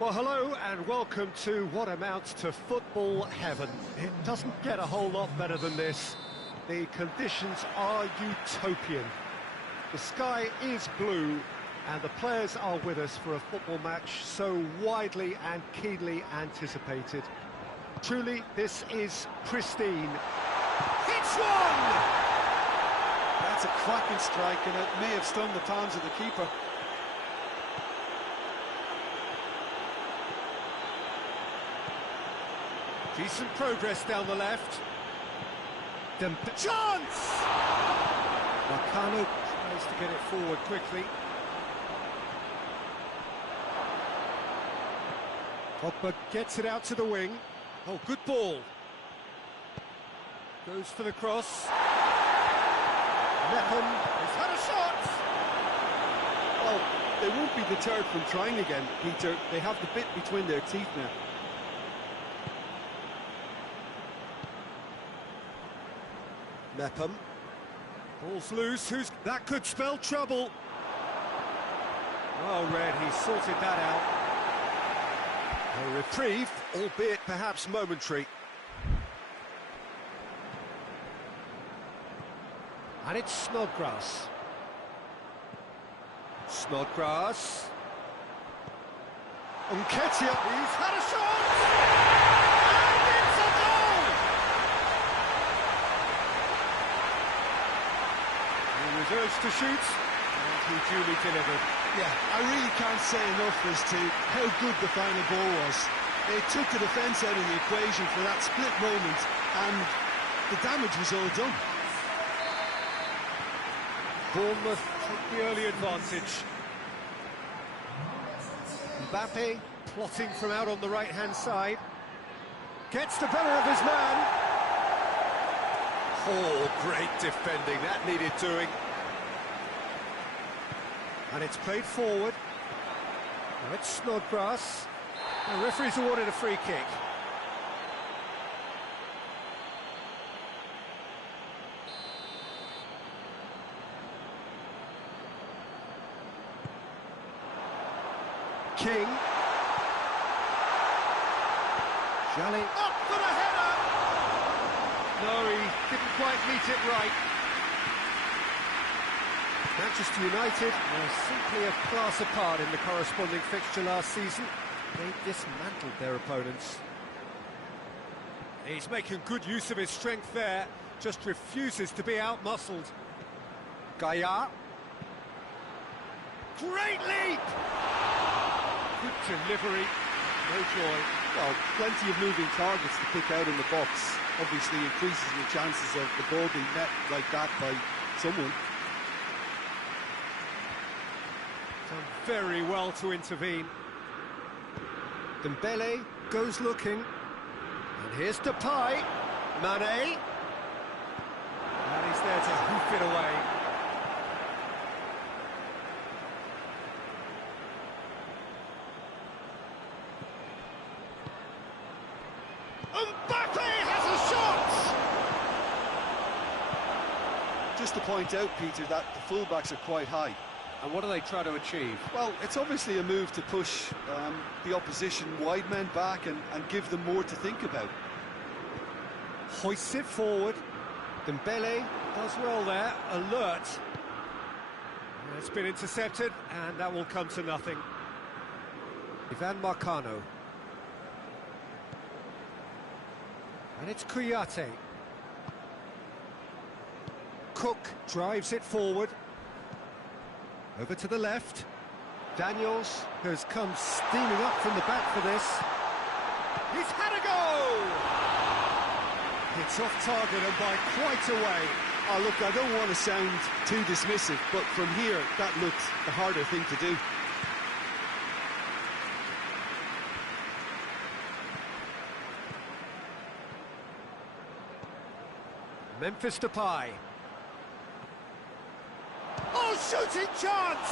Well, hello and welcome to what amounts to football heaven. It doesn't get a whole lot better than this. The conditions are utopian. The sky is blue and the players are with us for a football match so widely and keenly anticipated. Truly, this is pristine. It's one! That's a cracking strike and it may have stung the palms of the keeper. Decent progress down the left. Chance! Marcano tries to get it forward quickly. Pogba gets it out to the wing. Oh, good ball. Goes for the cross. Mepham has had a shot! Well, they won't be deterred from trying again, Peter. They have the bit between their teeth now. Mepham. Ball's loose. That could spell trouble. Well read, he sorted that out. A reprieve, albeit perhaps momentary. And it's Snodgrass. Snodgrass. Nketiah, he's had a shot! And it's a goal! He was urged to shoot, and he duly delivered. Yeah, I really can't say enough as to how good the final ball was. It took the defence out of the equation for that split moment, and the damage was all done. Bournemouth took the early advantage. Mbappe plotting from out on the right-hand side. Gets the better of his man. Oh, great defending. That needed doing. And it's played forward. Now it's Snodgrass. The referee's awarded a free kick. King. Jolly. Up for the header! No, he didn't quite meet it right. Manchester United were simply a class apart in the corresponding fixture last season. They dismantled their opponents. He's making good use of his strength there, just refuses to be out-muscled. Gaia. Great leap! Good delivery, no joy. Well, plenty of moving targets to pick out in the box. Obviously increases the chances of the ball being met like that by someone. Done very well to intervene. Dembele goes looking. And here's Depay. Mane. And he's there to hoof it away. Mbappe has a shot! Just to point out, Peter, that the fullbacks are quite high. And what do they try to achieve? Well, it's obviously a move to push the opposition wide men back and give them more to think about. Hoists it forward. Dembele does well there, alert. It's been intercepted, and that will come to nothing. Ivan Marcano. And it's Kouyaté. Cook drives it forward. Over to the left. Daniels has come steaming up from the back for this. He's had a go! It's off target and by quite a way. Oh, look, I don't want to sound too dismissive, but from here, that looked the harder thing to do. Memphis Depay. Oh, shooting chance!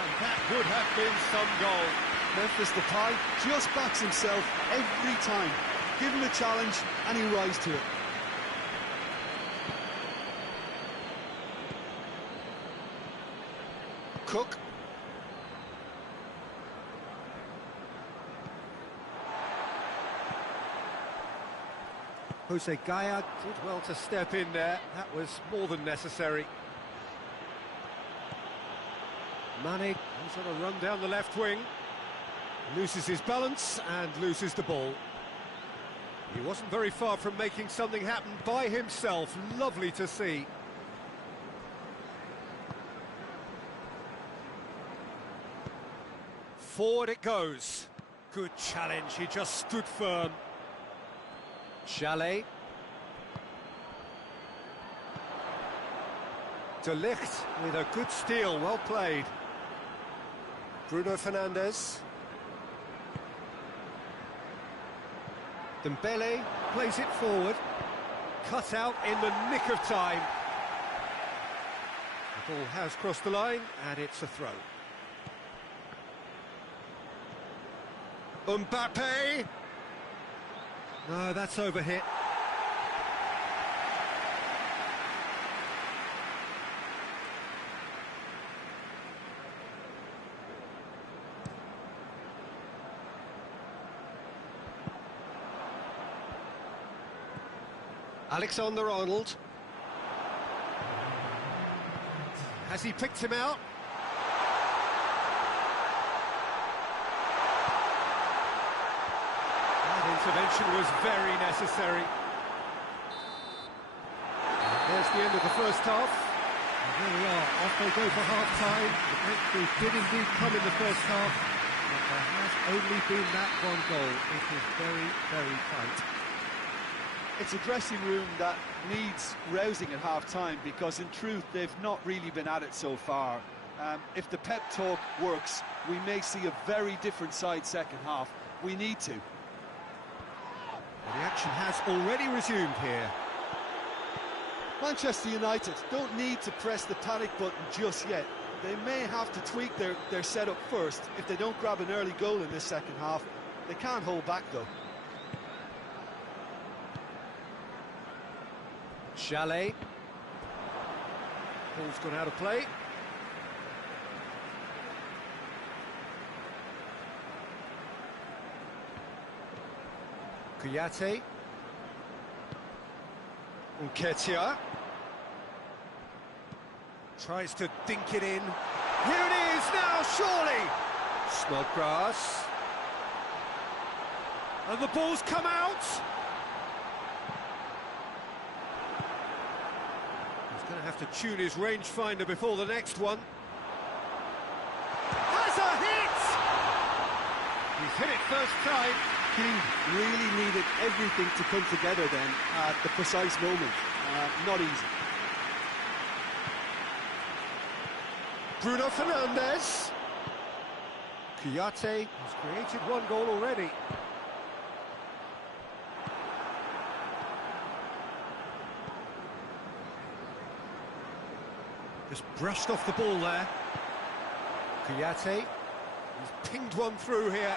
And that would have been some goal. Memphis Depay just backs himself every time. Give him a challenge and he'll rise to it. Cook. Jose Gaya did well to step in there. That was more than necessary. Mane goes on a run down the left wing. Loses his balance and loses the ball. He wasn't very far from making something happen by himself. Lovely to see. Forward it goes. Good challenge, he just stood firm. Chalet. De Ligt with a good steal, well played. Bruno Fernandes. Dembele plays it forward. Cut out in the nick of time. The ball has crossed the line and it's a throw. Mbappe. No, that's overhit. Alexander-Arnold. Has he picked him out? That intervention was very necessary. There's the end of the first half. And here we are, off they go for half-time. The breakthrough did indeed come in the first half, but there has only been that one goal. It is very, very tight. It's a dressing room that needs rousing at half-time because, in truth, they've not really been at it so far. If the pep talk works, we may see a very different side second half. We need to. Well, the action has already resumed here. Manchester United don't need to press the panic button just yet. They may have to tweak their setup first. If they don't grab an early goal in this second half, they can't hold back, though. Chalet. Ball's gone out of play. Kouyaté. Nketiah. Tries to dink it in. Here it is now, surely! Snodgrass. And the ball's come out! Going to have to tune his rangefinder before the next one. Has a hit! He's hit it first time. He really needed everything to come together then at the precise moment. Not easy. Bruno Fernandes. Kouyaté has created one goal already. Just brushed off the ball there. Kouyaté. He's pinged one through here.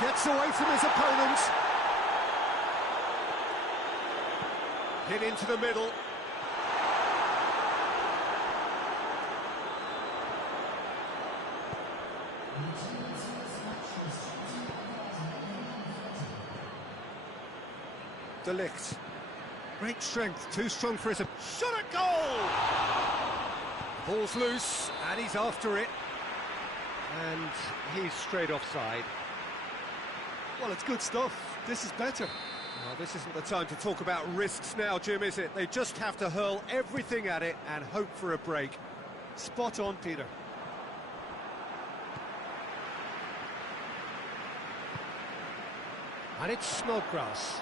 Gets away from his opponent. Hit into the middle. De Ligt. Great strength, too strong for his... Shot at goal! Ball's loose, and he's after it. And he's straight offside. Well, it's good stuff. This is better. Well, this isn't the time to talk about risks now, Jim, is it? They just have to hurl everything at it and hope for a break. Spot on, Peter. And it's Snodgrass.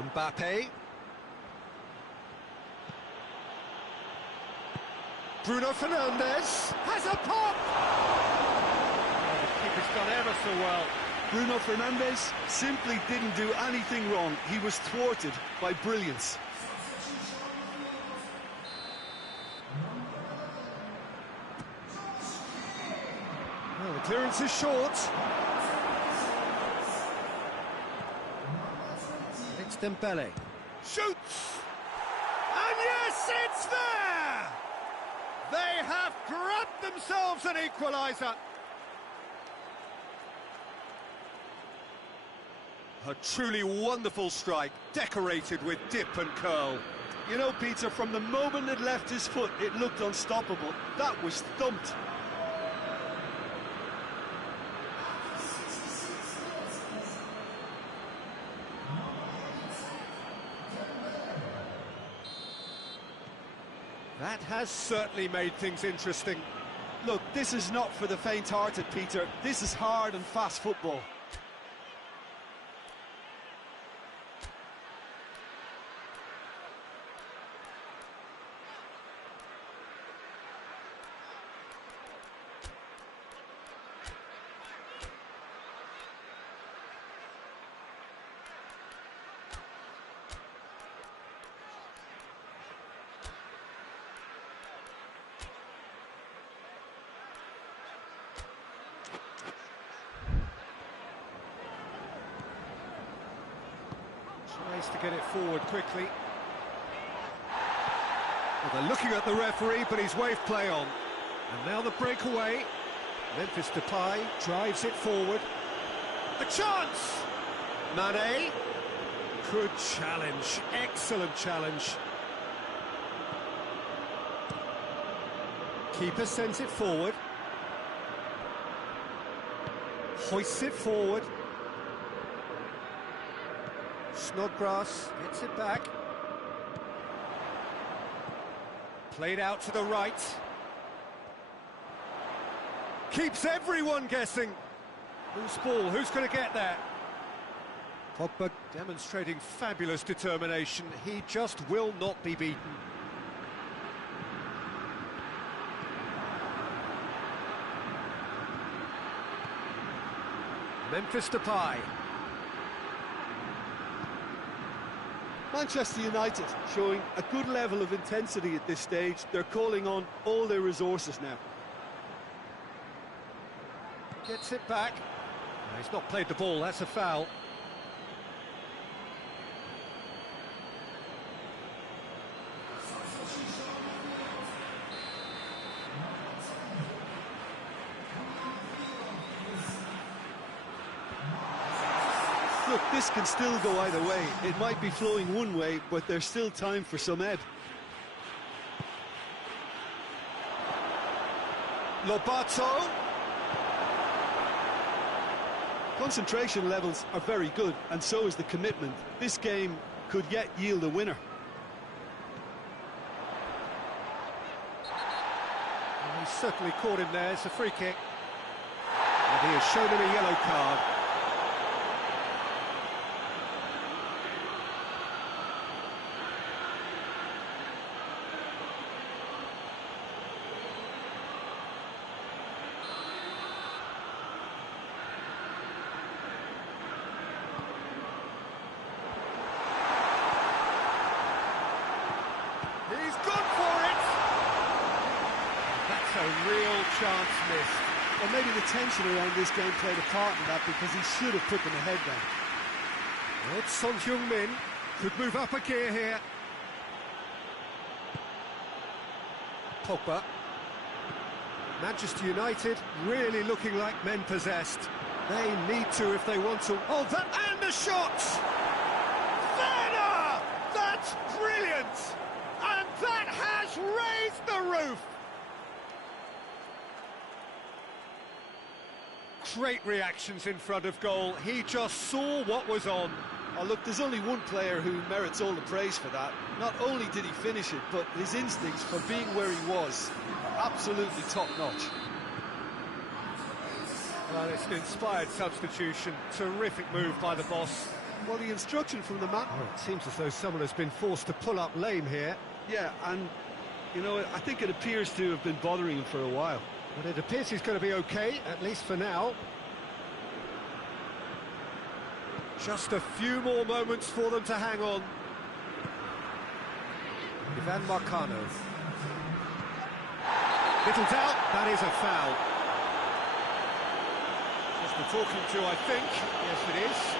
Mbappe. Bruno Fernandes has a pop! Oh, the keeper's done ever so well. Bruno Fernandes simply didn't do anything wrong. He was thwarted by brilliance. Well, the clearance is short. It's Dembele. Shoots! And yes, it's there! They have grabbed themselves an equaliser. A truly wonderful strike, decorated with dip and curl. You know, Peter, from the moment it left his foot, it looked unstoppable. That was thumped. That has certainly made things interesting. Look, this is not for the faint-hearted, Peter. This is hard and fast football. Tries to get it forward quickly. Well, they're looking at the referee, but he's waved play on. And now the breakaway. Memphis Depay drives it forward. A chance! Mane. Good challenge. Excellent challenge. Keeper sends it forward. Hoists it forward. Snodgrass gets it back. Played out to the right. Keeps everyone guessing. Whose ball? Who's going to get there? Pogba demonstrating fabulous determination. He just will not be beaten. Memphis Depay. Manchester United showing a good level of intensity at this stage. They're calling on all their resources now. Gets it back. No, he's not played the ball, that's a foul. Look, this can still go either way. It might be flowing one way, but there's still time for some ebb. Lobato. Concentration levels are very good, and so is the commitment. This game could yet yield a winner. And he's certainly caught him there. It's a free kick. And he has shown him a yellow card. He's gone for it! That's a real chance missed. Well, maybe the tension around this game played a part in that, because he should have put them ahead then. Well, Son Heung-min could move up a gear here. Pogba. Manchester United really looking like men possessed. They need to if they want to. Oh, that and the shot! Werner! That's brilliant! And that has raised the roof! Great reactions in front of goal. He just saw what was on. Oh, look, there's only one player who merits all the praise for that. Not only did he finish it, but his instincts for being where he was, absolutely top-notch. Well, it's an inspired substitution. Terrific move by the boss. Well, the instruction from the man... Oh, it seems as though someone has been forced to pull up lame here. Yeah, and, you know, I think it appears to have been bothering him for a while. But it appears he's going to be okay, at least for now. Just a few more moments for them to hang on. Ivan Marcano. Little doubt, that is a foul. Just the talking to, I think. Yes, it is.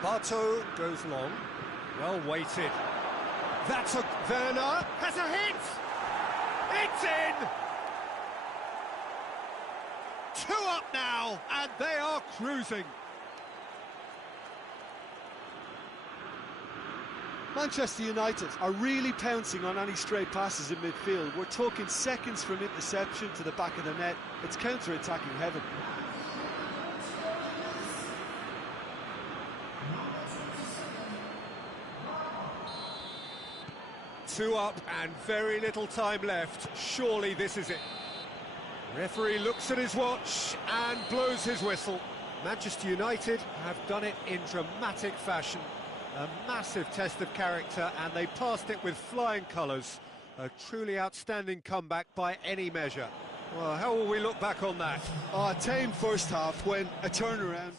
Sabato goes long. Well weighted. That's a... Werner has a hit! It's in! 2 up now, and they are cruising. Manchester United are really pouncing on any stray passes in midfield. We're talking seconds from interception to the back of the net. It's counter-attacking heaven. Two up and very little time left. Surely this is it. Referee looks at his watch and blows his whistle. Manchester United have done it in dramatic fashion. A massive test of character, and they passed it with flying colours. A truly outstanding comeback by any measure. Well, how will we look back on that? A tame first half when a turnaround...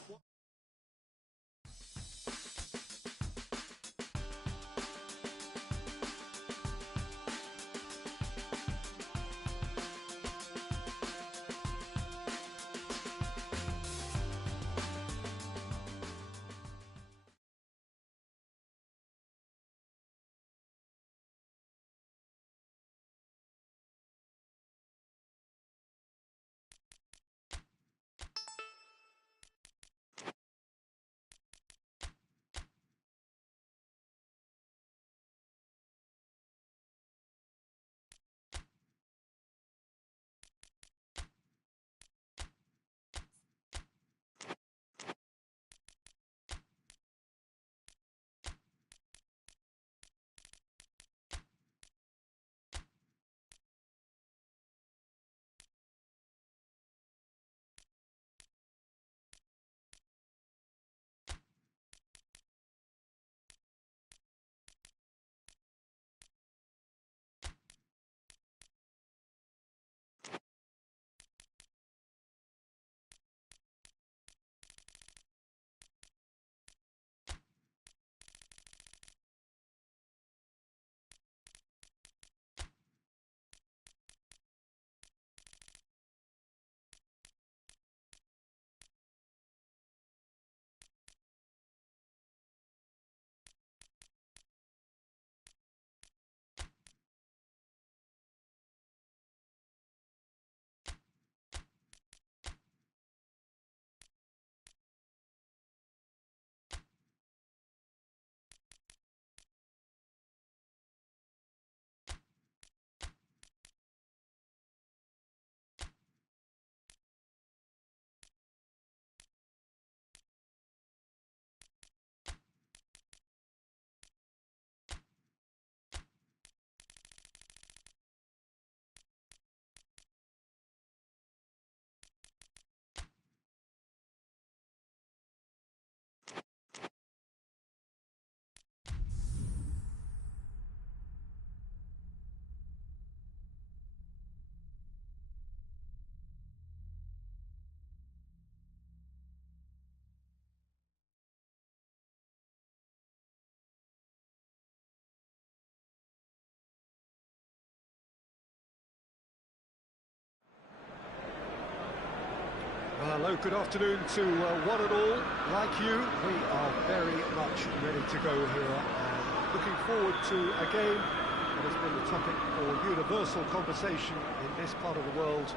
Hello, good afternoon to one and all. Like you, we are very much ready to go here and looking forward to a game that has been the topic for universal conversation in this part of the world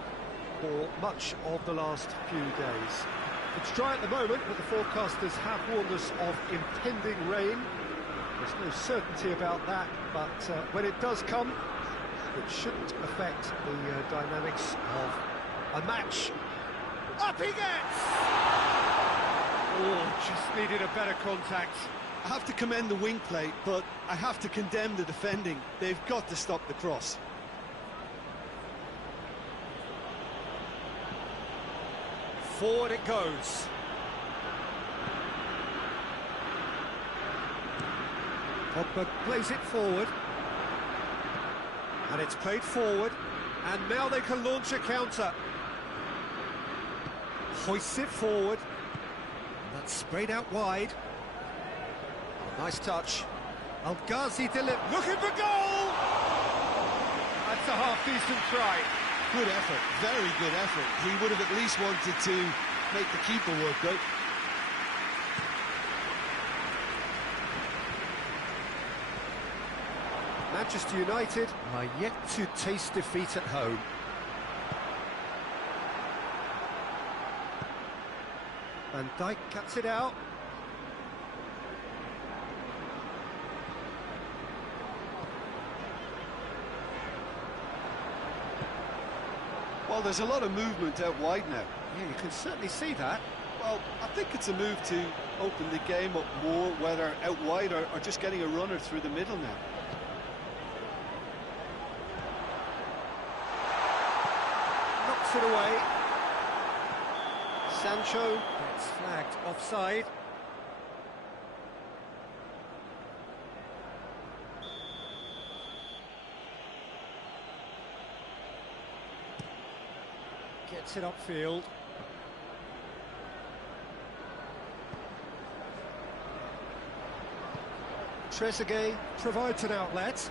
for much of the last few days. It's dry at the moment, but the forecasters have warned us of impending rain. There's no certainty about that, but when it does come, it shouldn't affect the dynamics of a match. Up he gets! Oh, just needed a better contact. I have to commend the wing play, but I have to condemn the defending. They've got to stop the cross. Forward it goes. Pogba plays it forward. And it's played forward. And now they can launch a counter. Hoists it forward. And that's sprayed out wide. Oh, nice touch. El Ghazi looking for goal! That's a half-decent try. Good effort, very good effort. He would have at least wanted to make the keeper work out. Manchester United are yet to taste defeat at home. Van Dijk cuts it out. Well, there's a lot of movement out wide now. Yeah, you can certainly see that. Well, I think it's a move to open the game up more, whether out wide or just getting a runner through the middle now. Knocks it away. Sancho gets flagged offside. Gets it upfield. Trezeguet provides an outlet.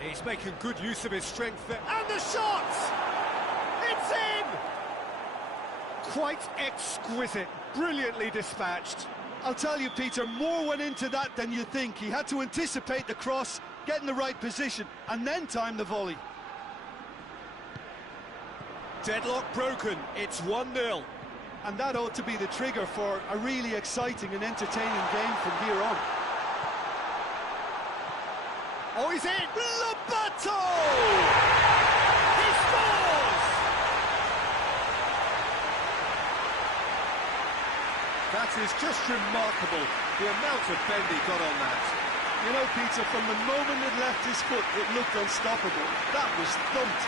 He's making good use of his strength there. And the shot! It's in! Quite exquisite, brilliantly dispatched. I'll tell you, Peter, more went into that than you think. He had to anticipate the cross, get in the right position, and then time the volley. Deadlock broken, it's 1-0. And that ought to be the trigger for a really exciting and entertaining game from here on. Oh, he's in! Lobato! He scores! That is just remarkable, the amount of bend he got on that. You know, Peter, from the moment it left his foot, it looked unstoppable. That was thumped.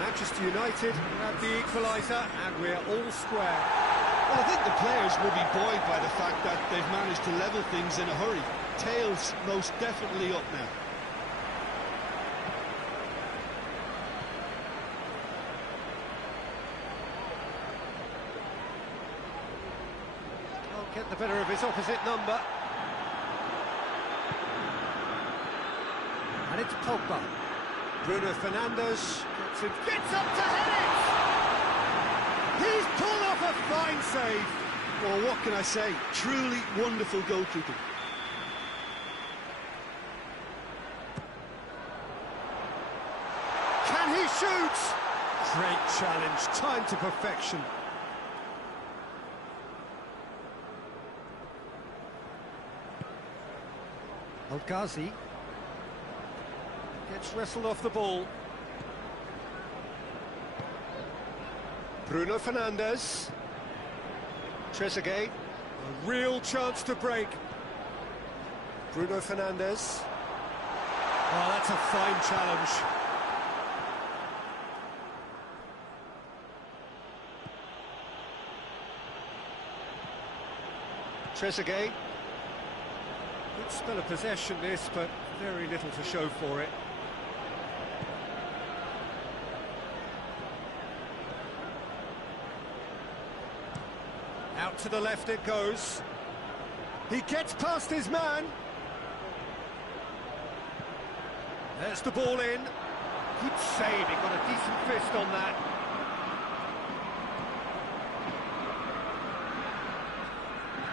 Manchester United have the equaliser, and we're all square. Well, I think the players will be buoyed by the fact that they've managed to level things in a hurry. Tails most definitely up now. Can't get the better of his opposite number. And it's Pogba. Bruno Fernandes gets up to head it! He's pulled off a fine save! Well, what can I say? Truly wonderful goalkeeping. Can he shoot? Great challenge, time to perfection. El Ghazi gets wrestled off the ball. Bruno Fernandes. Trezeguet. A real chance to break. Bruno Fernandes. Oh, that's a fine challenge. Trezeguet. Good spell of possession this, but very little to show for it. Out to the left it goes. He gets past his man. There's the ball in. Good save, he got a decent fist on that.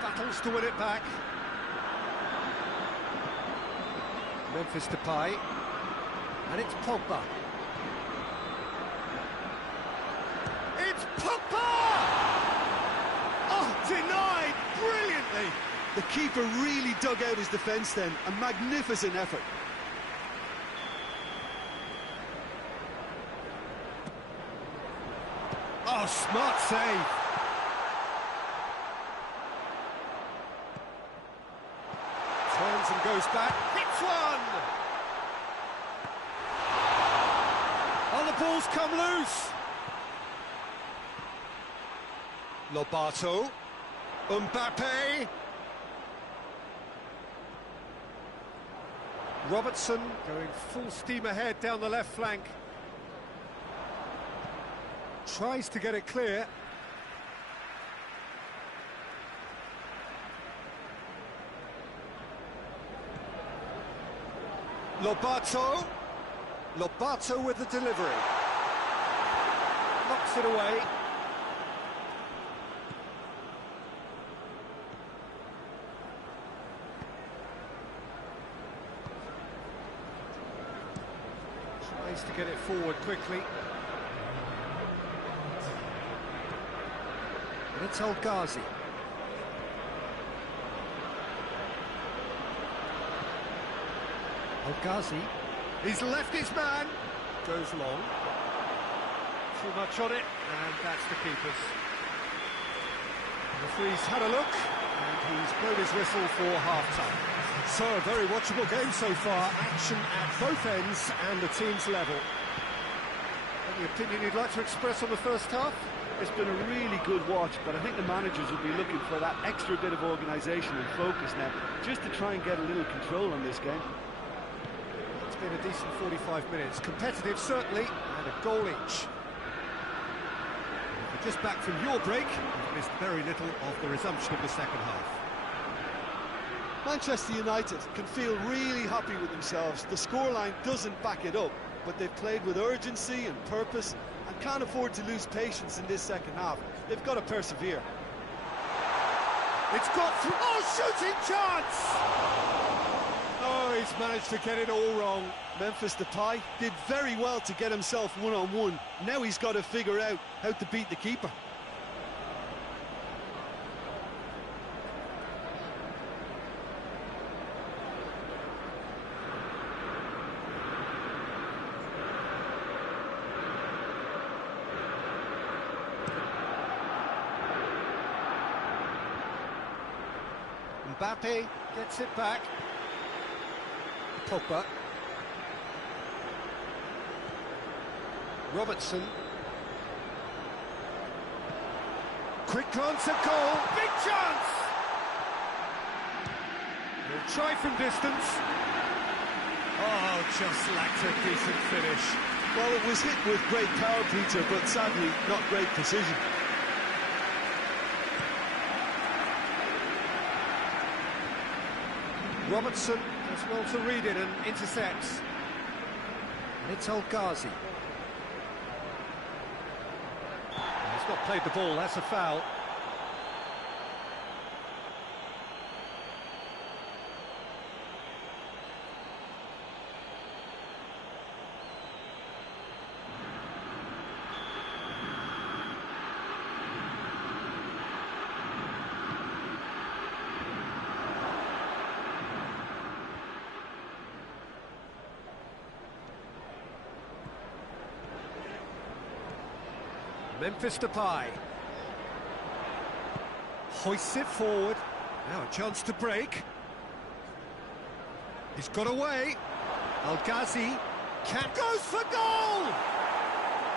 Battles to win it back. Memphis Depay. And it's Pogba. It's Pogba! Oh, denied brilliantly. The keeper really dug out his defence then. A magnificent effort. Oh, smart save. Turns and goes back. Hits one! Oh, the ball's come loose. Lobato. Mbappe. Robertson going full steam ahead down the left flank. Tries to get it clear. Lobato with the delivery. Knocks it away. Tries to get it forward quickly. And it's El Ghazi. El Ghazi. He's left his man. Goes long. Too much on it, and that's the keeper's. The referee's had a look, and he's blown his whistle for half-time. So, a very watchable game so far. Action at both ends and the team's level. Any opinion you'd like to express on the first half? It's been a really good watch, but I think the managers will be looking for that extra bit of organisation and focus now, just to try and get a little control on this game. It's been a decent 45 minutes. Competitive, certainly, and a goal each. If you're just back from your break, you've missed very little of the resumption of the second half. Manchester United can feel really happy with themselves. The scoreline doesn't back it up, but they've played with urgency and purpose and can't afford to lose patience in this second half. They've got to persevere. It's got through. Oh, shooting chance! Oh, he's managed to get it all wrong. Memphis Depay did very well to get himself one-on-one. Now he's got to figure out how to beat the keeper. Mbappe gets it back. Pogba. Robertson. Quick glance at goal. Big chance! He'll try from distance. Oh, just lacked a decent finish. Well, it was hit with great power, Peter, but sadly not great precision. Robertson does well to read it and intercepts. And it's El Ghazi. He's not played the ball, that's a foul. Memphis Depay hoists it forward. Now a chance to break. He's got away. El Ghazi goes for goal.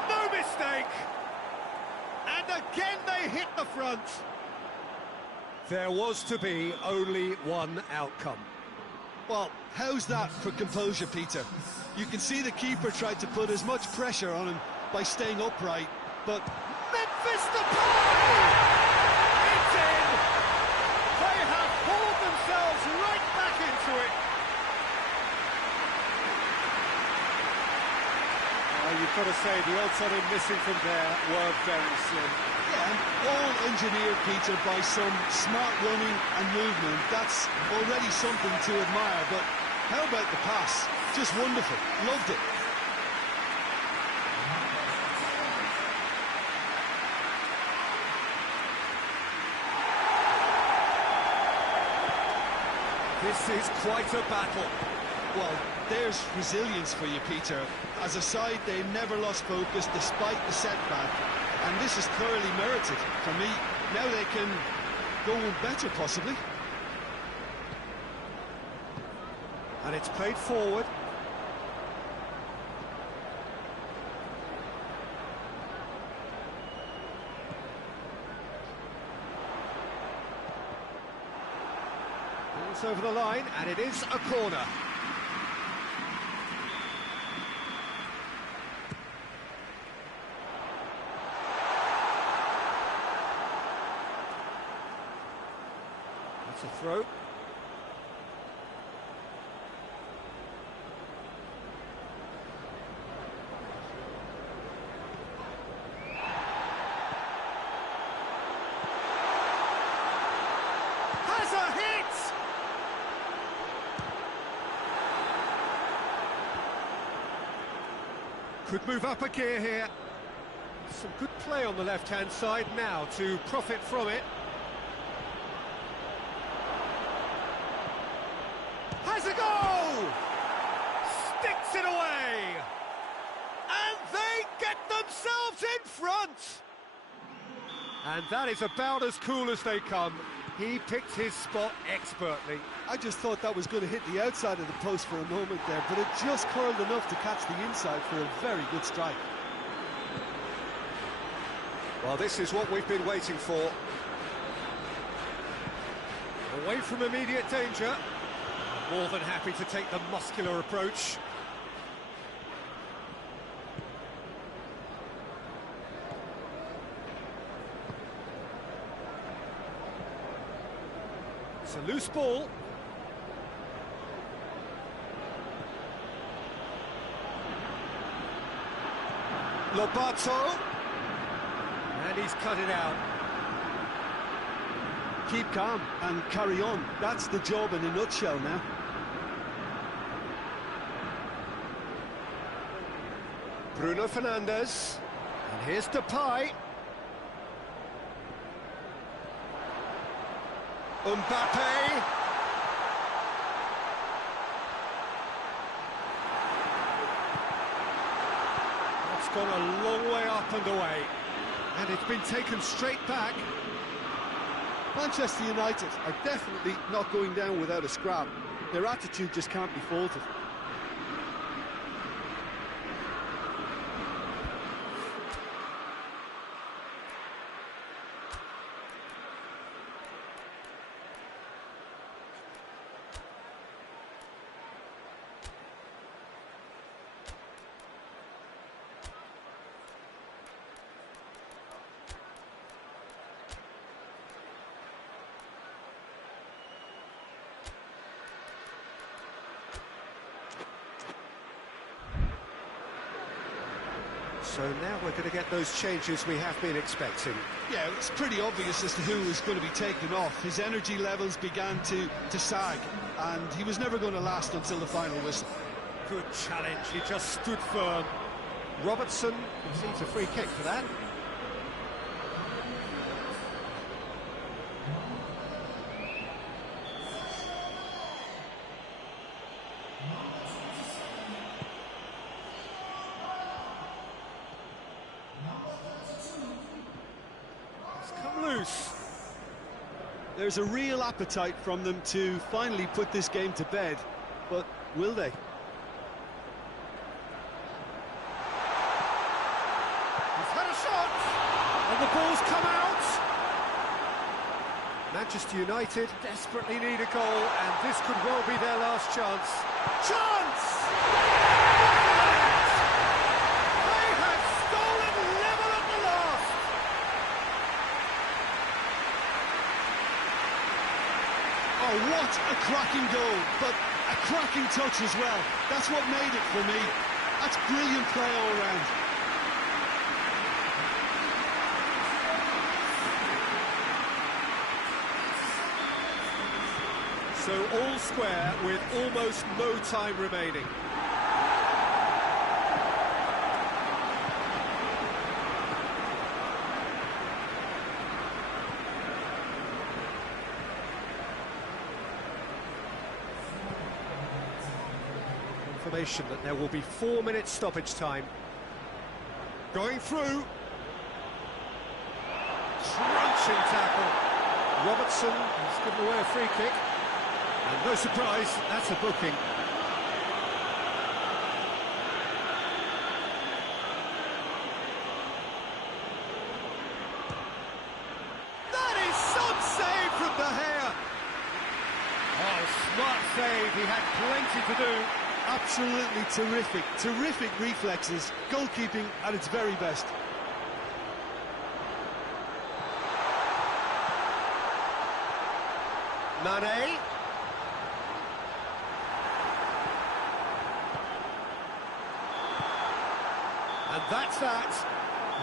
No mistake. And again they hit the front. There was to be only one outcome. Well, how's that for composure, Peter? You can see the keeper tried to put as much pressure on him by staying upright, but Memphis Depay! It's in! They have pulled themselves right back into it. You've got to say, the odds on him missing from there were very slim. Yeah, all engineered, Peter, by some smart running and movement. That's already something to admire, but how about the pass? Just wonderful. Loved it. This is quite a battle. Well, there's resilience for you, Peter. As a side, they never lost focus despite the setback, and this is clearly merited. For me, now they can go on better, possibly. And it's played forward. It's over the line, and it is a corner. That's a throw. Could move up a gear here. Some good play on the left-hand side now to profit from it. Has a goal! Sticks it away! And they get themselves in front! And that is about as cool as they come. He picked his spot expertly. I just thought that was going to hit the outside of the post for a moment there, but it just curled enough to catch the inside for a very good strike. Well, this is what we've been waiting for. Away from immediate danger. More than happy to take the muscular approach. It's a loose ball. Lobato. And he's cut it out. Keep calm and carry on. That's the job in a nutshell now. Bruno Fernandes. And here's Depay. Mbappe. That's gone a long way up and away. And it's been taken straight back. Manchester United are definitely not going down without a scrap. Their attitude just can't be faulted. So now we're going to get those changes we have been expecting. Yeah, it's pretty obvious as to who was going to be taken off. His energy levels began to sag, and he was never going to last until the final whistle. Good challenge, he just stood firm. Robertson receives a free kick for that. There's a real appetite from them to finally put this game to bed, but will they? He's had a shot, and the ball's come out. Manchester United desperately need a goal, and this could well be their last chance. Chance! They have stolen level at the last. Oh, what a cracking goal, but a cracking touch as well. That's what made it for me. That's brilliant play all round. So all square with almost no time remaining. Confirmation that there will be 4 minutes stoppage time. Going through. Crunching tackle. Robertson has given away a free kick. And no surprise, that's a booking. That is some save from De Gea. Oh, smart save, he had plenty to do. Absolutely terrific, terrific reflexes. Goalkeeping at its very best. Mane. And that's that.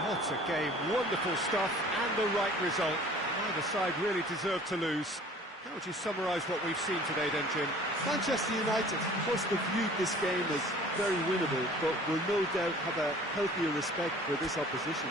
What a game, wonderful stuff, and the right result. Neither side really deserved to lose. How would you summarise what we've seen today then, Jim? Manchester United must have viewed this game as very winnable, but will no doubt have a healthier respect for this opposition.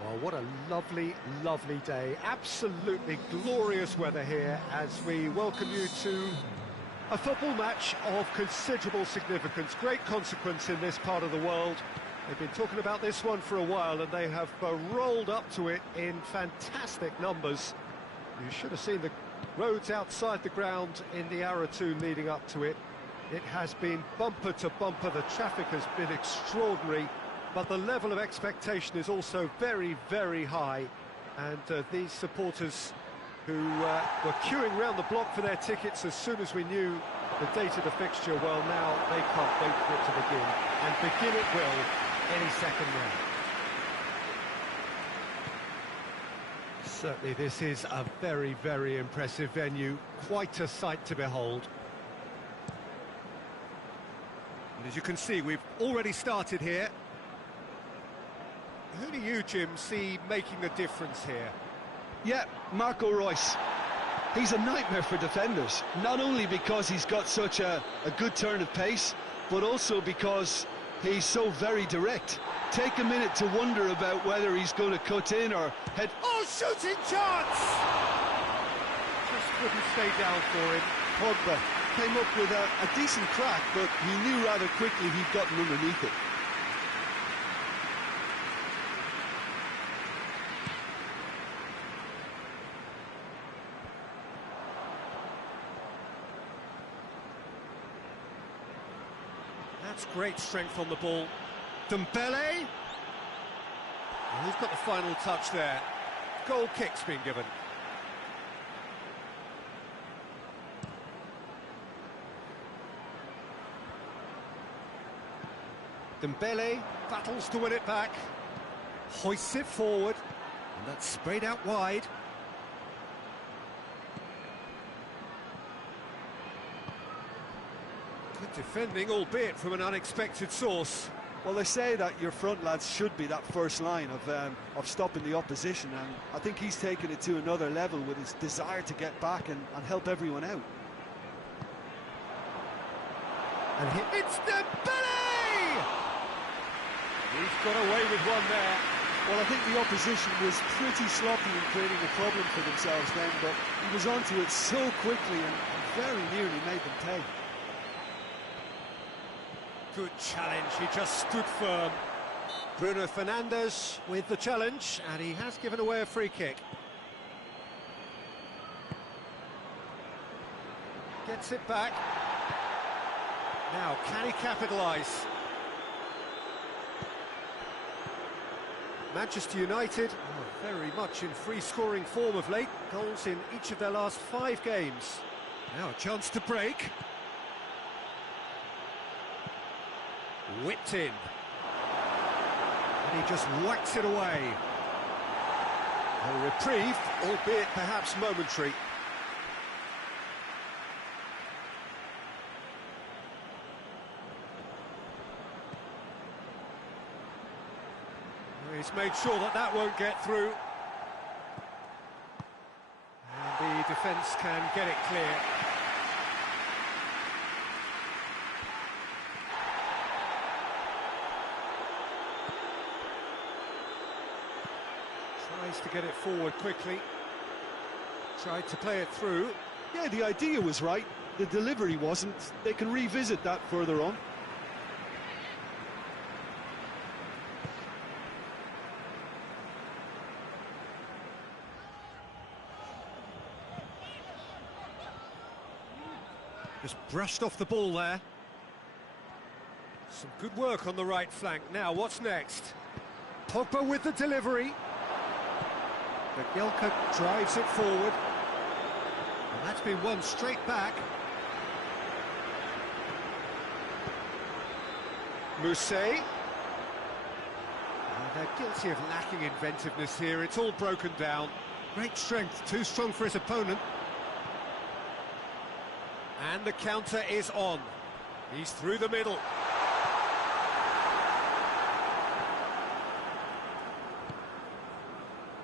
Well, what a lovely, lovely day. Absolutely glorious weather here as we welcome you to a football match of considerable significance, great consequence in this part of the world. They've been talking about this one for a while and they have rolled up to it in fantastic numbers. You should have seen the roads outside the ground in the hour or two leading up to it. It has been bumper to bumper, the traffic has been extraordinary. But the level of expectation is also very, very high. And these supporters who were queuing around the block for their tickets as soon as we knew the date of the fixture, well, now they can't wait for it to begin. And begin it will any second now. Certainly this is a very, very impressive venue. Quite a sight to behold. And as you can see, we've already started here. Who do you, Jim, see making a difference here? Yeah, Marco Reus. He's a nightmare for defenders, not only because he's got such a good turn of pace, but also because he's so very direct. Take a minute to wonder about whether he's going to cut in or head... Oh, shooting chance! Just couldn't stay down for him. Pogba came up with a decent crack, but he knew rather quickly he'd gotten underneath it. That's great strength on the ball. Dembele. And he's got the final touch there. Goal kick's been given. Dembele battles to win it back, hoists it forward, and that's sprayed out wide. Good defending, albeit from an unexpected source. Well, they say that your front lads should be that first line of stopping the opposition, and I think he's taken it to another level with his desire to get back and help everyone out. And it's Dembele! He's got away with one there. Well, I think the opposition was pretty sloppy in creating a problem for themselves then, but he was onto it so quickly and very nearly made them pay. Good challenge, he just stood firm. Bruno Fernandes with the challenge, and he has given away a free kick. Gets it back. Now, can he capitalise? Manchester United are very much in free-scoring form of late. Goals in each of their last 5 games. Now a chance to break. Whipped in. And he just whacks it away. A reprieve, albeit perhaps momentary. He's made sure that that won't get through. And the defence can get it clear. Tries to get it forward quickly. Tried to play it through. Yeah, the idea was right. The delivery wasn't. They can revisit that further on. Just brushed off the ball there. Some good work on the right flank. Now, what's next? Pogba with the delivery. But drives it forward. And that's been won straight back. Mousset. They're guilty of lacking inventiveness here. It's all broken down. Great strength, too strong for his opponent. And the counter is on. He's through the middle.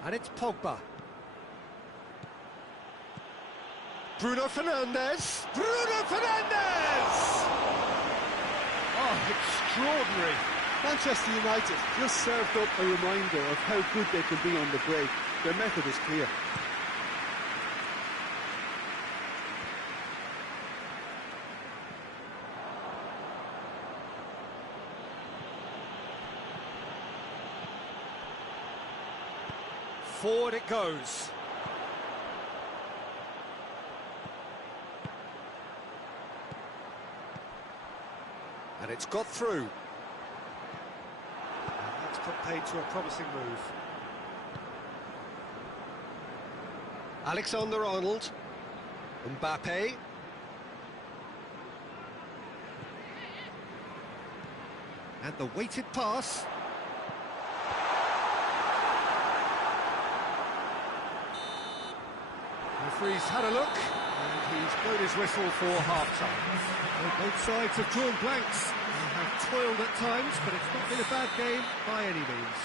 And it's Pogba. Bruno Fernandes! Bruno Fernandes! Oh, extraordinary. Manchester United just served up a reminder of how good they can be on the break. Their method is clear. Forward it goes. And it's got through. And that's put paid to a promising move. Alexander-Arnold. Mbappe. And the weighted pass. The referee's had a look, and he's blown his whistle for half-time. Both sides have drawn blanks. They have toiled at times, but it's not been a bad game by any means.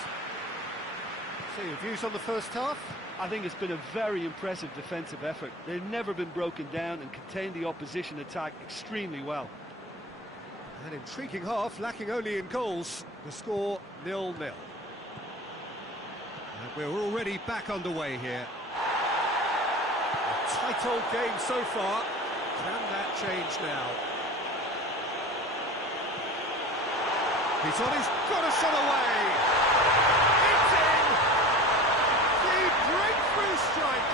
So, your views on the first half? I think it's been a very impressive defensive effort. They've never been broken down and contained the opposition attack extremely well. An intriguing half, lacking only in goals. The score 0-0. And we're already back underway here. A tight old game so far. Can that change now? He's on, he's got a shot away! It's in! The breakthrough strike!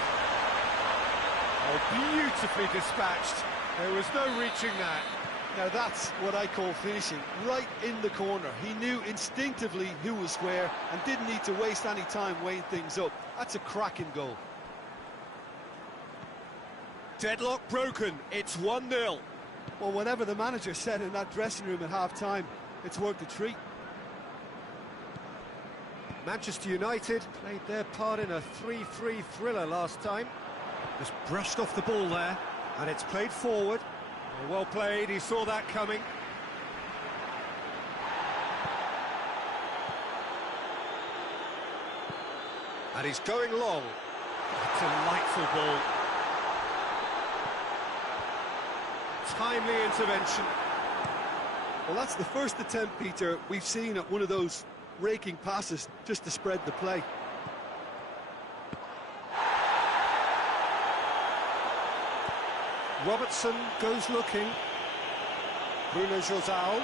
Oh, beautifully dispatched. There was no reaching that. Now that's what I call finishing, right in the corner. He knew instinctively who was square and didn't need to waste any time weighing things up. That's a cracking goal. Deadlock broken, it's 1-0. Well, whatever the manager said in that dressing room at half-time, It's worth a treat. Manchester United played their part in a 3-3 thriller last time. Just brushed off the ball there, and it's played forward. Well played, he saw that coming. And he's going long. Delightful ball. Timely intervention. Well, that's the first attempt, Peter, we've seen at one of those raking passes just to spread the play. Robertson goes looking. Bruno Josao.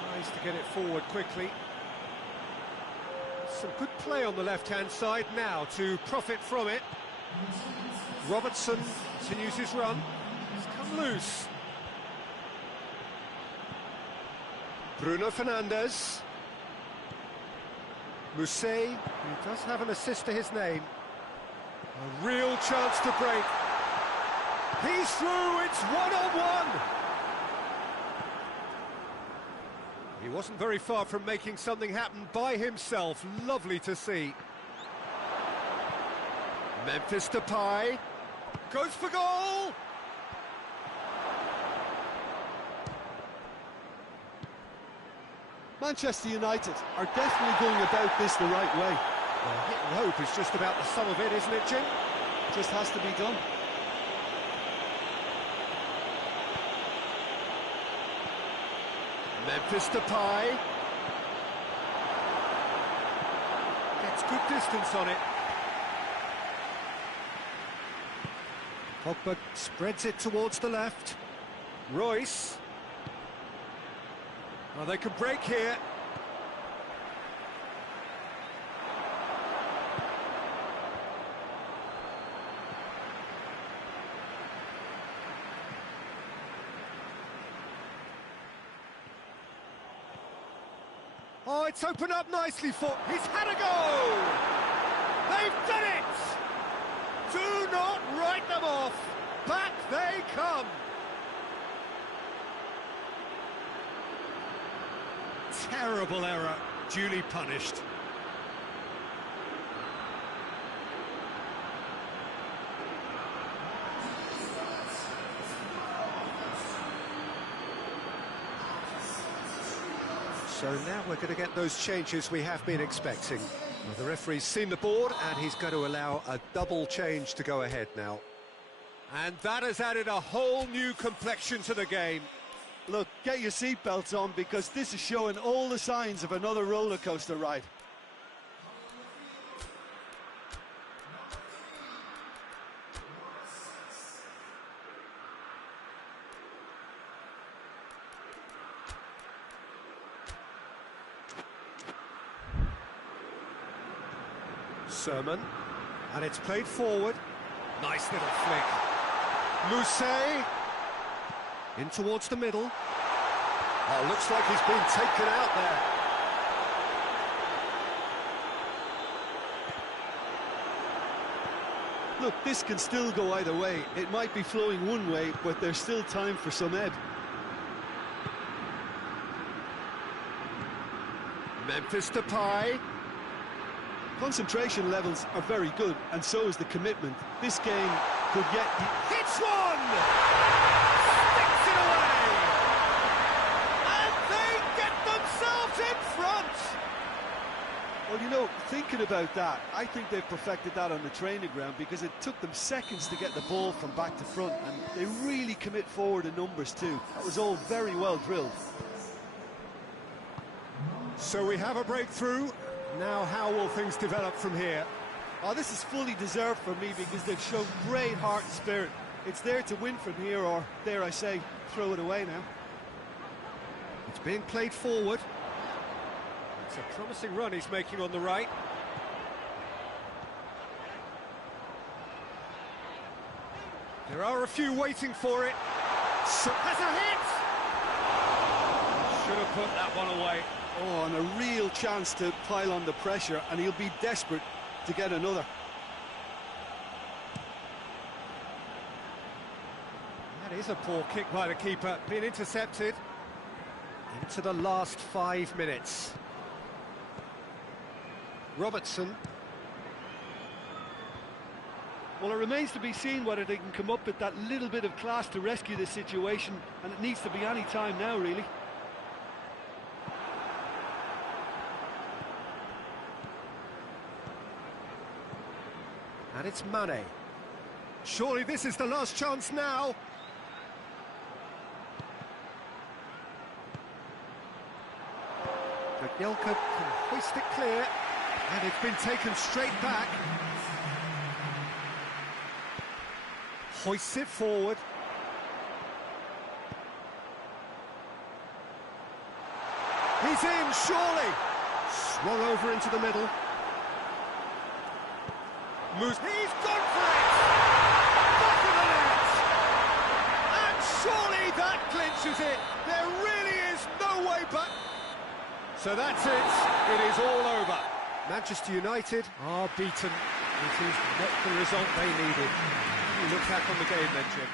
Tries to get it forward quickly. Some good play on the left-hand side now to profit from it. Robertson continues his run. He's come loose. Bruno Fernandes. Mousset, who does have an assist to his name. A real chance to break. He's through, it's one-on-one! He wasn't very far from making something happen by himself. Lovely to see. Memphis Depay goes for goal! Manchester United are definitely going about this the right way. Well, hit and hope is just about the sum of it, isn't it, Jim? Just has to be done. Memphis Depay gets good distance on it. Pogba spreads it towards the left. Royce. Well, they can break here. Oh, it's opened up nicely for... He's had a go! They've done it! Do not write them off! Back they come! Terrible error, duly punished. So now we're going to get those changes we have been expecting. Well, the referee's seen the board and he's going to allow a double change to go ahead now. And that has added a whole new complexion to the game. Look, get your seatbelts on because this is showing all the signs of another roller coaster ride. Sermon, and it's played forward. Nice little flick. Mousset in towards the middle. Oh, looks like he's been taken out there. Look, this can still go either way. It might be flowing one way, but there's still time for some ebb. Memphis Depay. Concentration levels are very good, and so is the commitment. This game could yet... Hits one! Sticks it away! And they get themselves in front! Well, you know, thinking about that, I think they've perfected that on the training ground because it took them seconds to get the ball from back to front, and they really commit forward in numbers too. That was all very well drilled. So we have a breakthrough. Now how will things develop from here? Oh, this is fully deserved for me because they've shown great heart and spirit. It's there to win from here, or, dare I say, throw it away now. It's being played forward. It's a promising run he's making on the right. There are a few waiting for it. Has a hit! Should have put that one away. Oh, and a real chance to pile on the pressure, and he'll be desperate to get another. That is a poor kick by the keeper, being intercepted. Into the last 5 minutes. Robertson. Well, it remains to be seen whether they can come up with that little bit of class to rescue this situation, and it needs to be any time now, really. And it's Mane. Surely this is the last chance now. Jagielka can hoist it clear, and it's been taken straight back. Hoists it forward. He's in, surely! Swung over into the middle. Moves. He's gone for it! Back of the net! And surely that clinches it! There really is no way back! So that's it. It is all over. Manchester United are beaten. It is not the result they needed. You look back on the game then, Jim.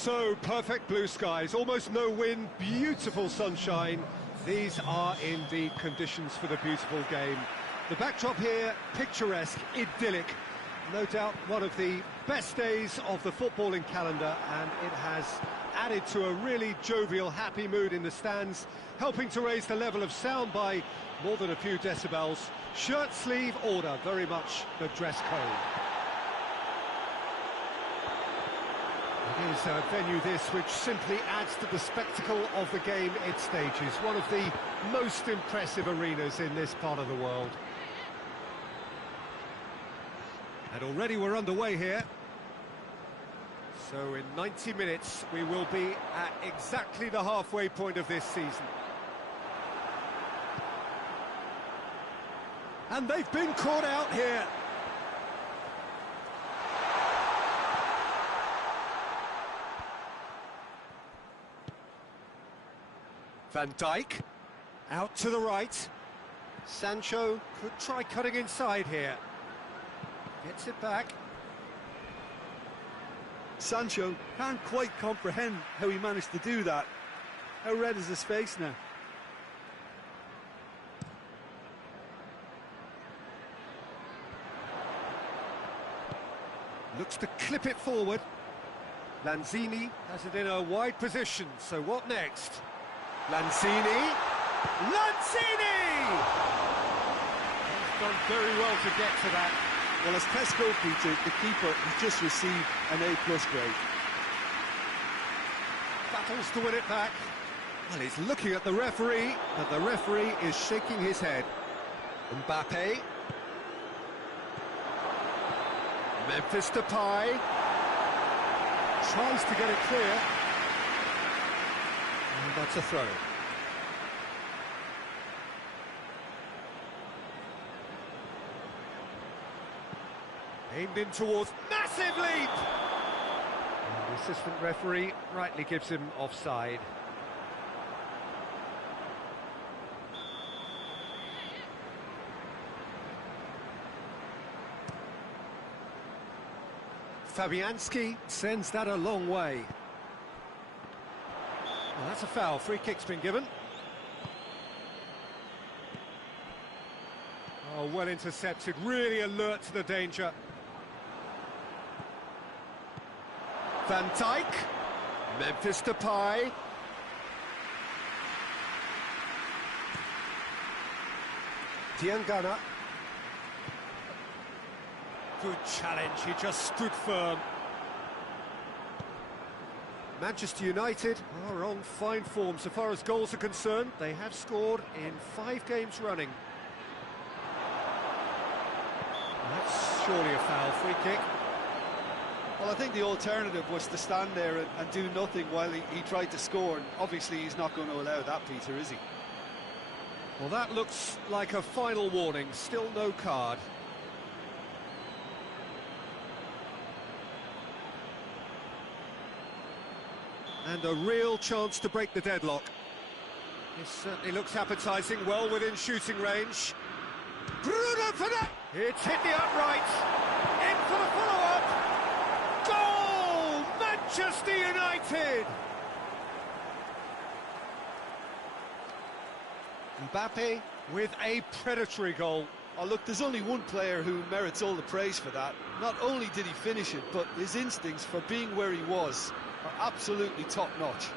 So, perfect blue skies, almost no wind, beautiful sunshine. These are indeed conditions for the beautiful game. The backdrop here, picturesque, idyllic. No doubt one of the best days of the footballing calendar, and it has added to a really jovial, happy mood in the stands, helping to raise the level of sound by more than a few decibels. Shirt sleeve order, very much the dress code. It is a venue this which simply adds to the spectacle of the game it stages. One of the most impressive arenas in this part of the world. And already we're underway here. So in 90 minutes we will be at exactly the halfway point of this season. And they've been caught out here. Van Dijk, out to the right. Sancho could try cutting inside here. Gets it back. Sancho can't quite comprehend how he managed to do that. How red is his face now? Looks to clip it forward. Lanzini has it in a wide position, so what next? Lanzini! Lanzini! He's done very well to get to that. Well, as tests go, Peter, the keeper has just received an A+ grade. Battles to win it back. Well, he's looking at the referee, but the referee is shaking his head. Mbappe. Memphis Depay. Tries to get it clear. And that's a throw. Aimed in towards, massive leap! And the assistant referee rightly gives him offside. Fabianski sends that a long way. Well, that's a foul. Free kick's been given. Oh, well intercepted. Really alert to the danger. Van Dijk. Memphis Depay. Diangana. Good challenge, he just stood firm. Manchester United are on fine form so far as goals are concerned. They have scored in 5 games running. That's surely a foul. Free kick. Well, I think the alternative was to stand there and do nothing while he tried to score. And obviously he's not going to allow that, Peter, is he? Well, that looks like a final warning. Still no card. And a real chance to break the deadlock. This certainly looks appetising, well within shooting range. Bruno Fernandes! It's hit the upright. In for the follow-up. Goal! Manchester United! Mbappe with a predatory goal. Oh, look, there's only one player who merits all the praise for that. Not only did he finish it, but his instincts for being where he was are absolutely top-notch.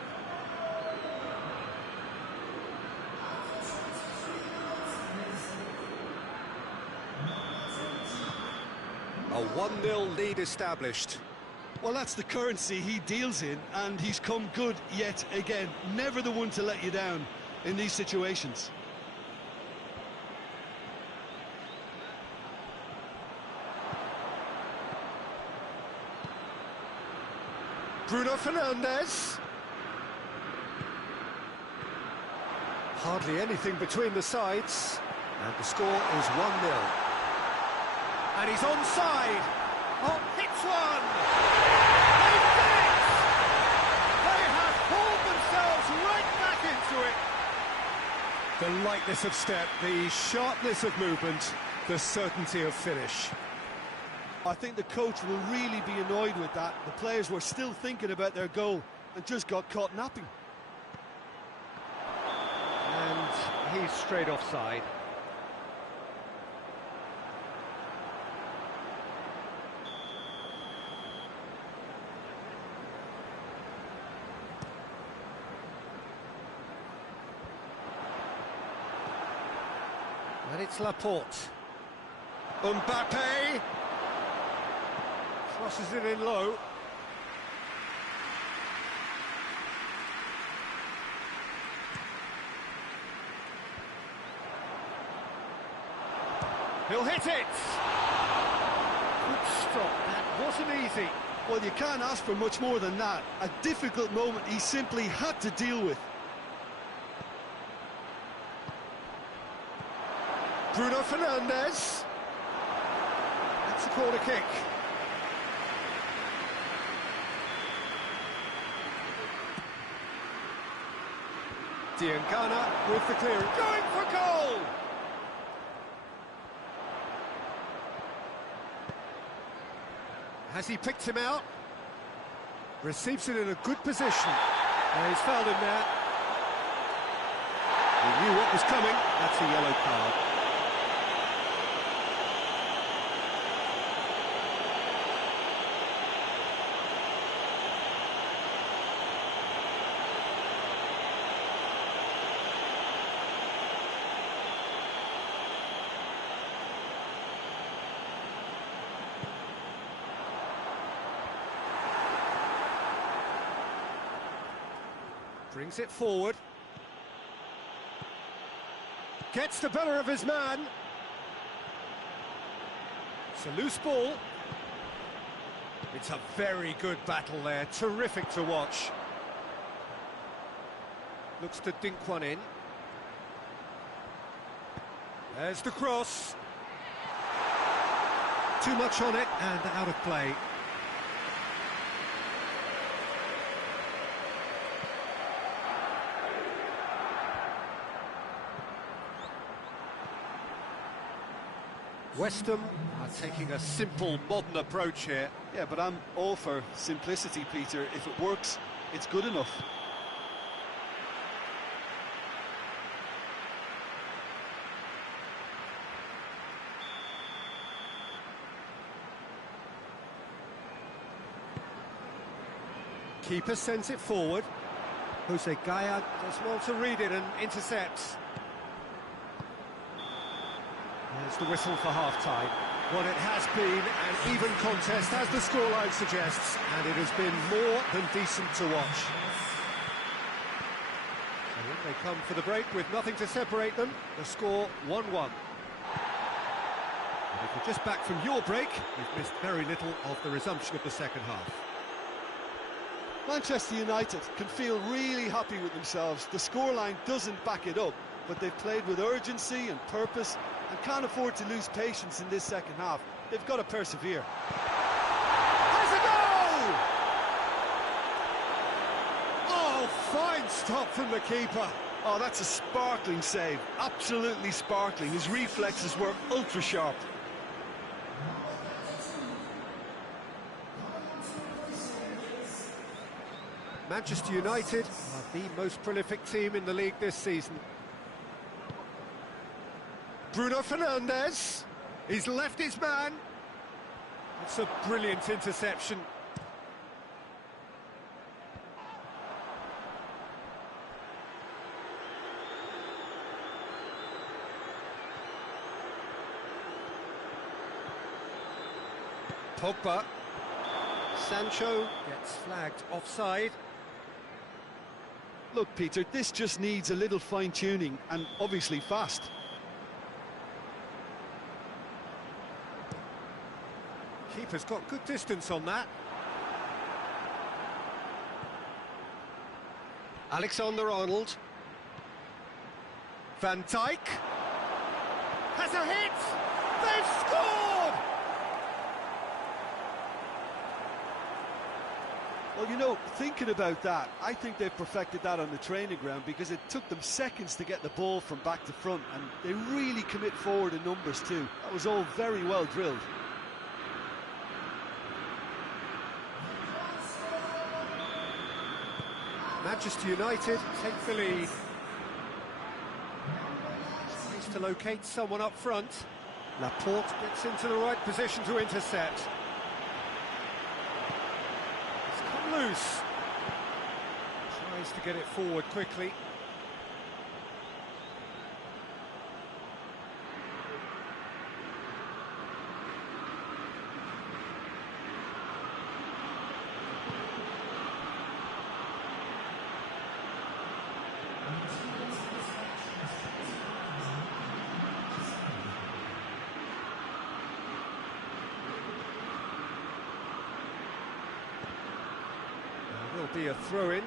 A 1-0 lead established. Well, that's the currency he deals in, and he's come good yet again. Never the one to let you down in these situations. Bruno Fernandes. Hardly anything between the sides. And the score is 1-0. And he's onside. Oh, hits one! They did it! They have pulled themselves right back into it. The lightness of step, the sharpness of movement, the certainty of finish. I think the coach will really be annoyed with that. The players were still thinking about their goal and just got caught napping. And he's straight offside. And it's Laporte. Mbappe crosses it in low. He'll hit it! Good stop, that wasn't easy. Well, you can't ask for much more than that. A difficult moment he simply had to deal with. Bruno Fernandes. That's a corner kick. Diangana with the clearance. Going for goal! Has he picked him out? Receives it in a good position. He's fouled him there. He knew what was coming. That's a yellow card. Brings it forward. Gets the better of his man. It's a loose ball. It's a very good battle there. Terrific to watch. Looks to dink one in. There's the cross. Too much on it and out of play. West Ham are taking a simple, modern approach here. Yeah, but I'm all for simplicity, Peter. If it works, it's good enough. Keeper sends it forward. Jose Gaya does well to read it and intercepts. There's the whistle for half-time. Well, it has been an even contest, as the scoreline suggests, and it has been more than decent to watch. So they come for the break with nothing to separate them. The score 1-1. And if you're just back from your break, you've missed very little of the resumption of the second half. Manchester United can feel really happy with themselves. The scoreline doesn't back it up, but they've played with urgency and purpose and can't afford to lose patience in this second half. They've got to persevere. There's a goal! Oh, fine stop from the keeper. Oh, that's a sparkling save. Absolutely sparkling. His reflexes were ultra sharp. Manchester United are the most prolific team in the league this season. Bruno Fernandes, he's left his man. It's a brilliant interception. Pogba. Sancho gets flagged offside. Look, Peter, this just needs a little fine-tuning and obviously fast. Keeper's got good distance on that. Alexander-Arnold. Van Dijk has a hit! They've scored! Well, you know, thinking about that, I think they've perfected that on the training ground because it took them seconds to get the ball from back to front, and they really commit forward in numbers too. That was all very well drilled. Manchester United take the lead. Needs to locate someone up front. Laporte gets into the right position to intercept. It's come loose. Tries to get it forward quickly. Will be a throw-in.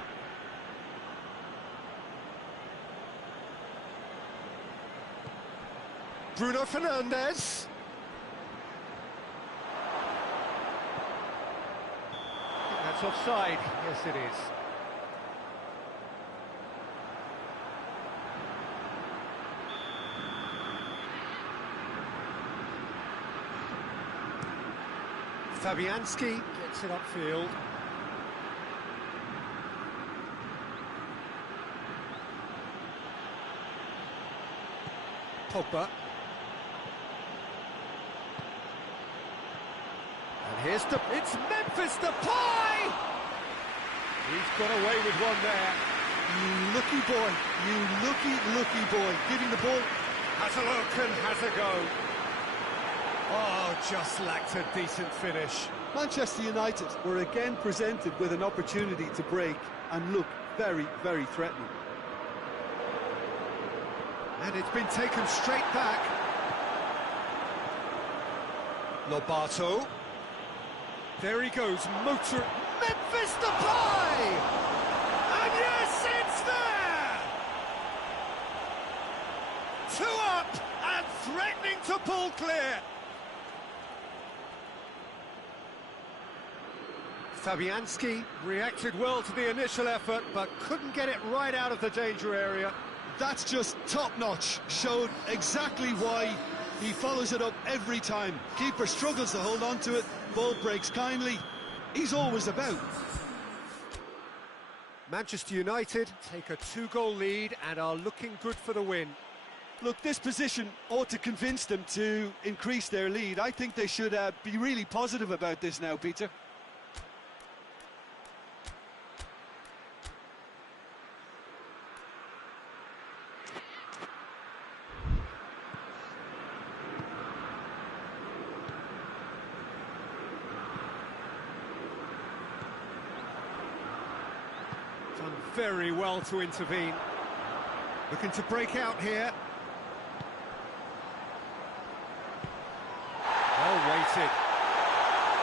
Bruno Fernandes. I think that's offside. Yes, it is. Fabianski gets it upfield. Pogba. And here's it's Memphis Depay! He's got away with one there. You lucky boy, you lucky boy, giving the ball. Has a look and has a go. Oh, just lacked a decent finish. Manchester United were again presented with an opportunity to break and look very, very threatening. And it's been taken straight back. Lobato. There he goes, motor. Memphis Depay! And yes, it's there! 2 up and threatening to pull clear. Fabianski reacted well to the initial effort, but couldn't get it right out of the danger area. That's just top-notch, showed exactly why he follows it up every time. Keeper struggles to hold on to it, ball breaks kindly. He's always about. Manchester United take a 2-goal lead and are looking good for the win. Look, this position ought to convince them to increase their lead. I think they should be really positive about this now, Peter. Done very well to intervene. Looking to break out here. Well weighted.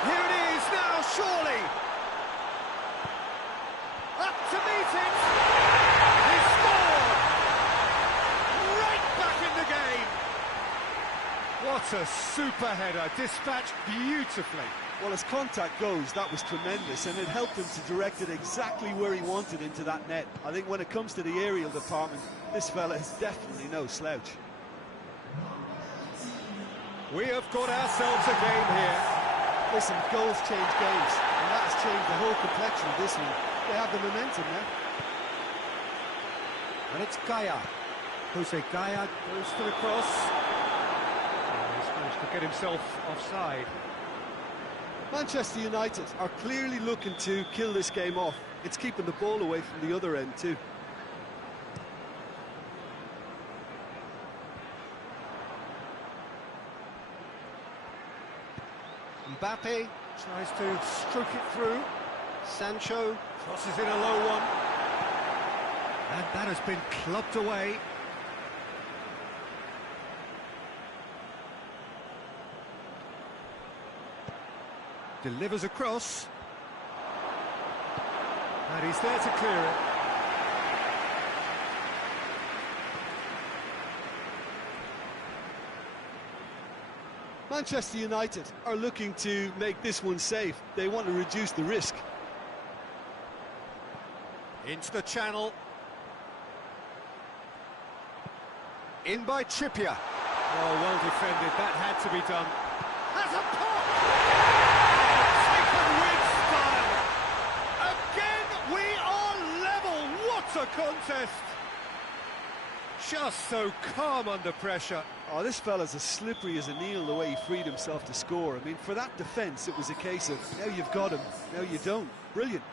Here it is now, surely. Up to meet it. He scored. Right back in the game. What a super header, dispatched beautifully. Well, as contact goes, that was tremendous, and it helped him to direct it exactly where he wanted into that net. I think when it comes to the aerial department, this fella is definitely no slouch. We have got ourselves a game here. Listen, goals change games, and that has changed the whole complexion of this one. They have the momentum now. And it's Gaia. Jose Gaia goes for the cross. He's managed to get himself offside. Manchester United are clearly looking to kill this game off. It's keeping the ball away from the other end too. Mbappe tries to stroke it through. Sancho crosses in a low one. And that has been clubbed away. Delivers across. And he's there to clear it. Manchester United are looking to make this one safe. They want to reduce the risk. Into the channel. In by Trippier. Oh, well defended. That had to be done. Has a pop! Taken with style. Again, we are level contest. Just so calm under pressure. Oh, this fella's as slippery as an eel the way he freed himself to score. I mean, for that defence, it was a case of, now you've got him, now you don't. Brilliant.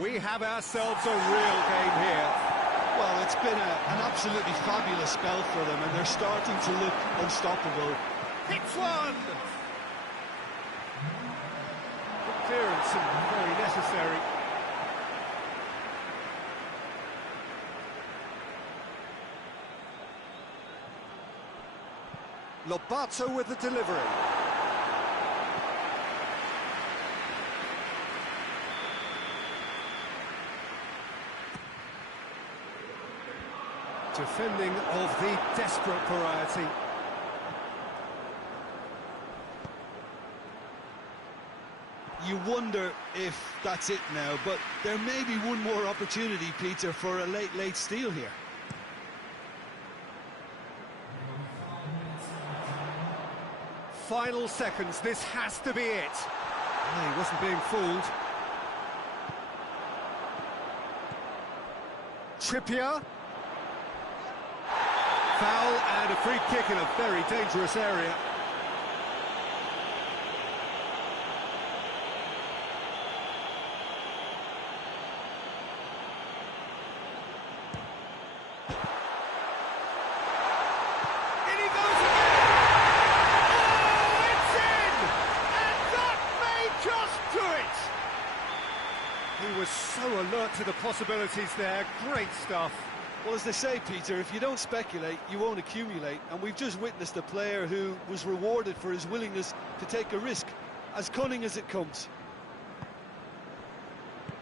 We have ourselves a real game here. Well, it's been an absolutely fabulous spell for them, and they're starting to look unstoppable. Hits one! Good clearance and very necessary. Lobato with the delivery. Defending of the desperate variety. You wonder if that's it now, but there may be one more opportunity, Peter, for a late steal here. Final seconds, this has to be it. Oh, he wasn't being fooled. Trippier. Foul and a free kick in a very dangerous area. In he goes again! Oh, it's in! And that may just do it! He was so alert to the possibilities there. Great stuff. Well, as they say, Peter, if you don't speculate, you won't accumulate. And we've just witnessed a player who was rewarded for his willingness to take a risk, as cunning as it comes.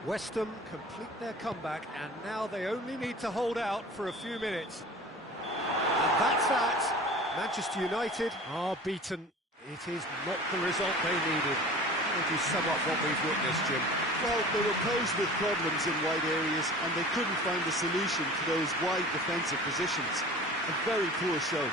West Ham complete their comeback, and now they only need to hold out for a few minutes. And that's that. Manchester United are beaten. It is not the result they needed. How would you sum up what we've witnessed, Jim? Well, they were posed with problems in wide areas, and they couldn't find a solution to those wide defensive positions. A very poor show.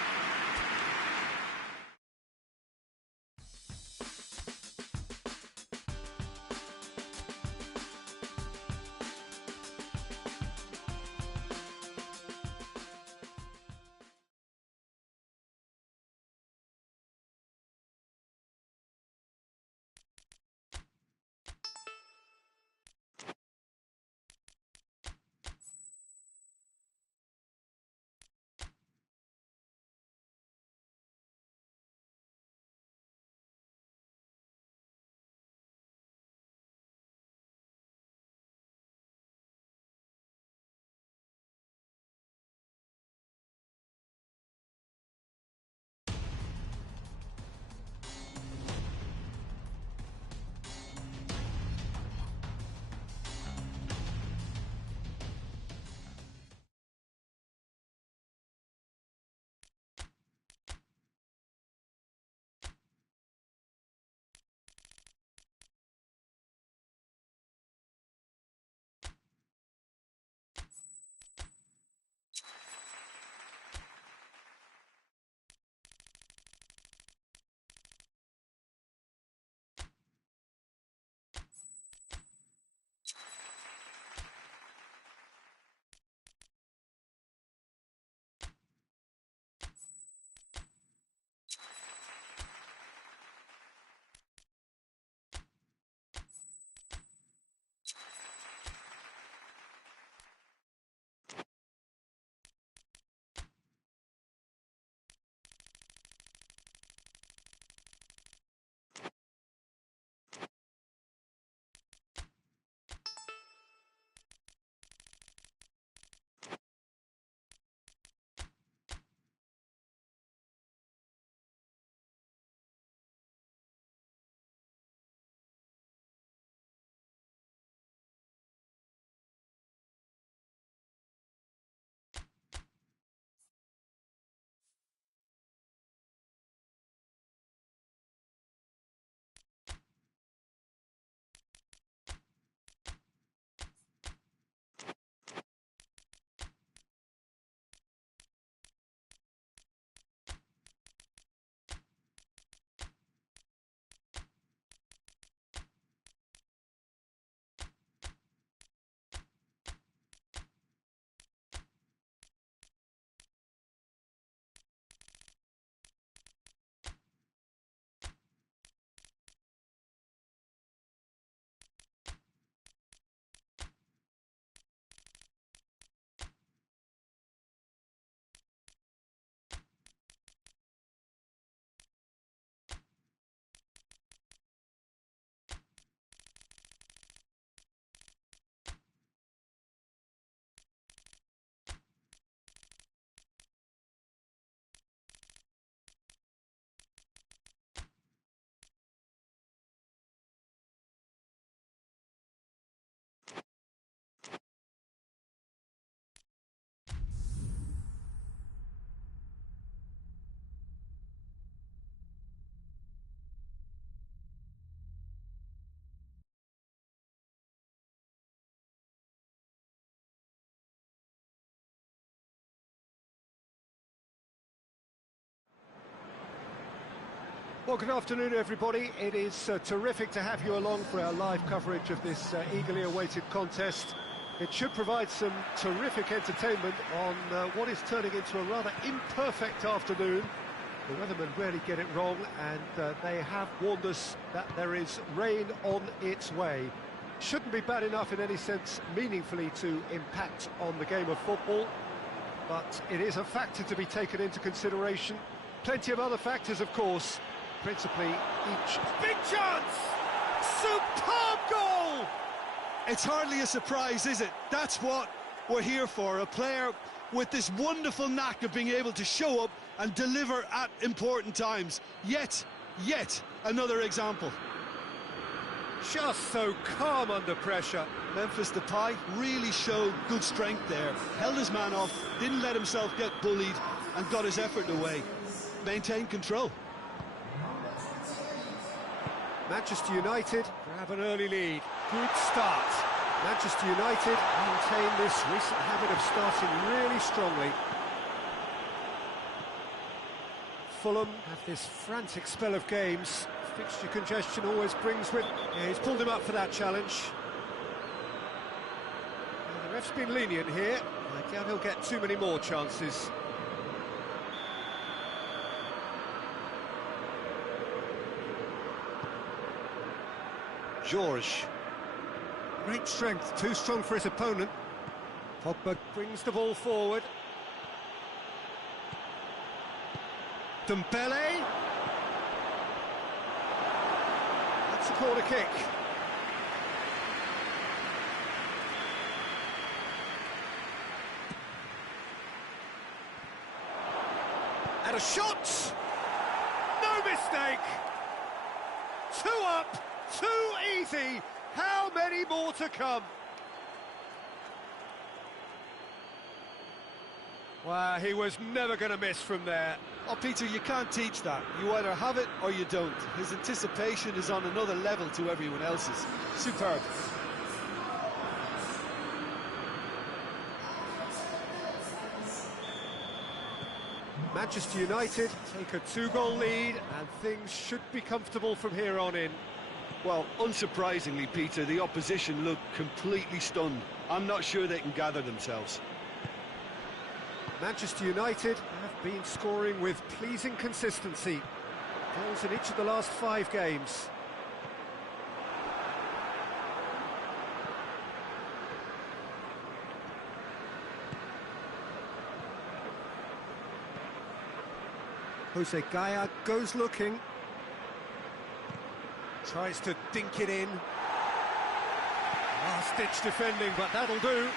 Well, good afternoon, everybody. It is terrific to have you along for our live coverage of this eagerly awaited contest. It should provide some terrific entertainment on what is turning into a rather imperfect afternoon. The weathermen rarely get it wrong, and they have warned us that there is rain on its way. Shouldn't be bad enough in any sense meaningfully to impact on the game of football, but it is a factor to be taken into consideration. Plenty of other factors, of course, principally each... Big chance! Superb goal! It's hardly a surprise, is it? That's what we're here for, a player with this wonderful knack of being able to show up and deliver at important times. Yet another example. Just so calm under pressure. Memphis Depay really showed good strength there. Held his man off, didn't let himself get bullied, and got his effort away. Maintained control. Manchester United grab an early lead. Good start. Manchester United maintain this recent habit of starting really strongly. Fulham have this frantic spell of games. Fixture congestion always brings with... Yeah, he's pulled him up for that challenge. Now, the ref's been lenient here. I doubt he'll get too many more chances. George. Great strength, too strong for his opponent. Pogba brings the ball forward. Dembele. That's a corner kick. And a shot! No mistake! 2 up! Too easy! How many more to come? Wow, he was never going to miss from there. Oh, Peter, you can't teach that. You either have it or you don't. His anticipation is on another level to everyone else's. Superb. Manchester United take a 2-goal lead, and things should be comfortable from here on in. Well, unsurprisingly, Peter, the opposition look completely stunned. I'm not sure they can gather themselves. Manchester United have been scoring with pleasing consistency. Goals in each of the last 5 games. Jose Gaya goes looking. Tries to dink it in. Last-ditch defending, but that'll do.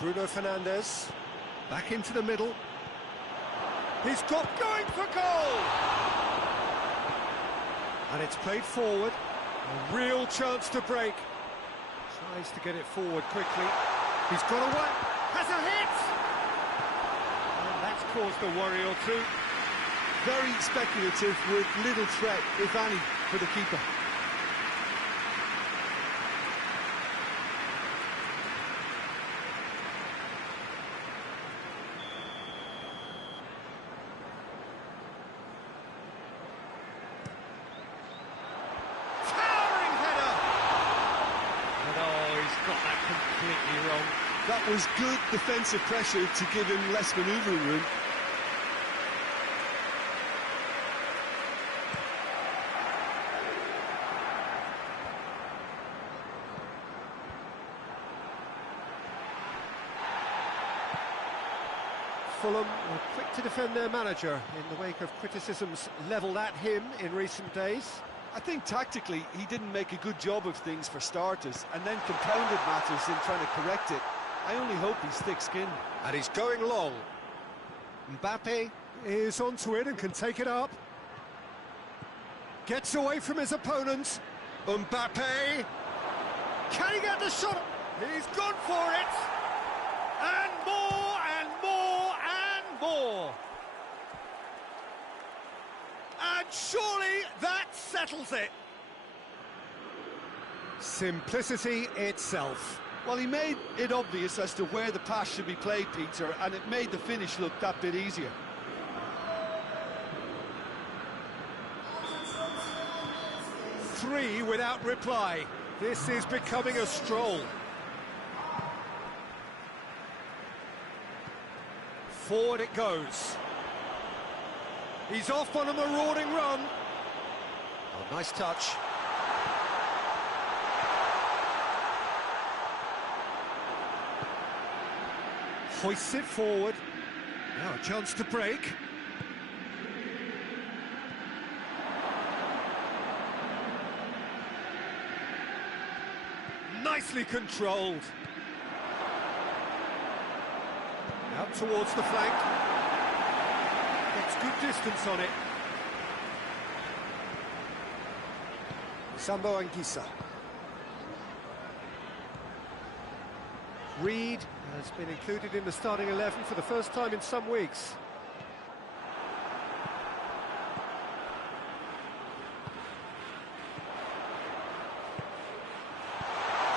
Bruno Fernandes, back into the middle. He's got going for goal! And it's played forward. A real chance to break. Tries to get it forward quickly. He's got away. Has a hit! And that's caused a worry or two. Very speculative with little threat, if any, for the keeper. Completely wrong. That was good defensive pressure to give him less manoeuvring room. Fulham were quick to defend their manager in the wake of criticisms levelled at him in recent days. I think tactically he didn't make a good job of things for starters, and then compounded matters in trying to correct it. I only hope he's thick-skinned. And he's going long. Mbappe is onto it and can take it up. Gets away from his opponent. Mbappe. Can he get the shot? He's gone for it. And more, and more, and more. And surely that settles it. Simplicity itself. Well, he made it obvious as to where the pass should be played, Peter, and it made the finish look that bit easier. Three without reply. This is becoming a stroll. Forward it goes. He's off on a marauding run. Oh, nice touch. Hoists it forward. Now a chance to break. Nicely controlled. Out towards the flank. Gets good distance on it. Sambo Anguissa. Reed has been included in the starting 11 for the first time in some weeks.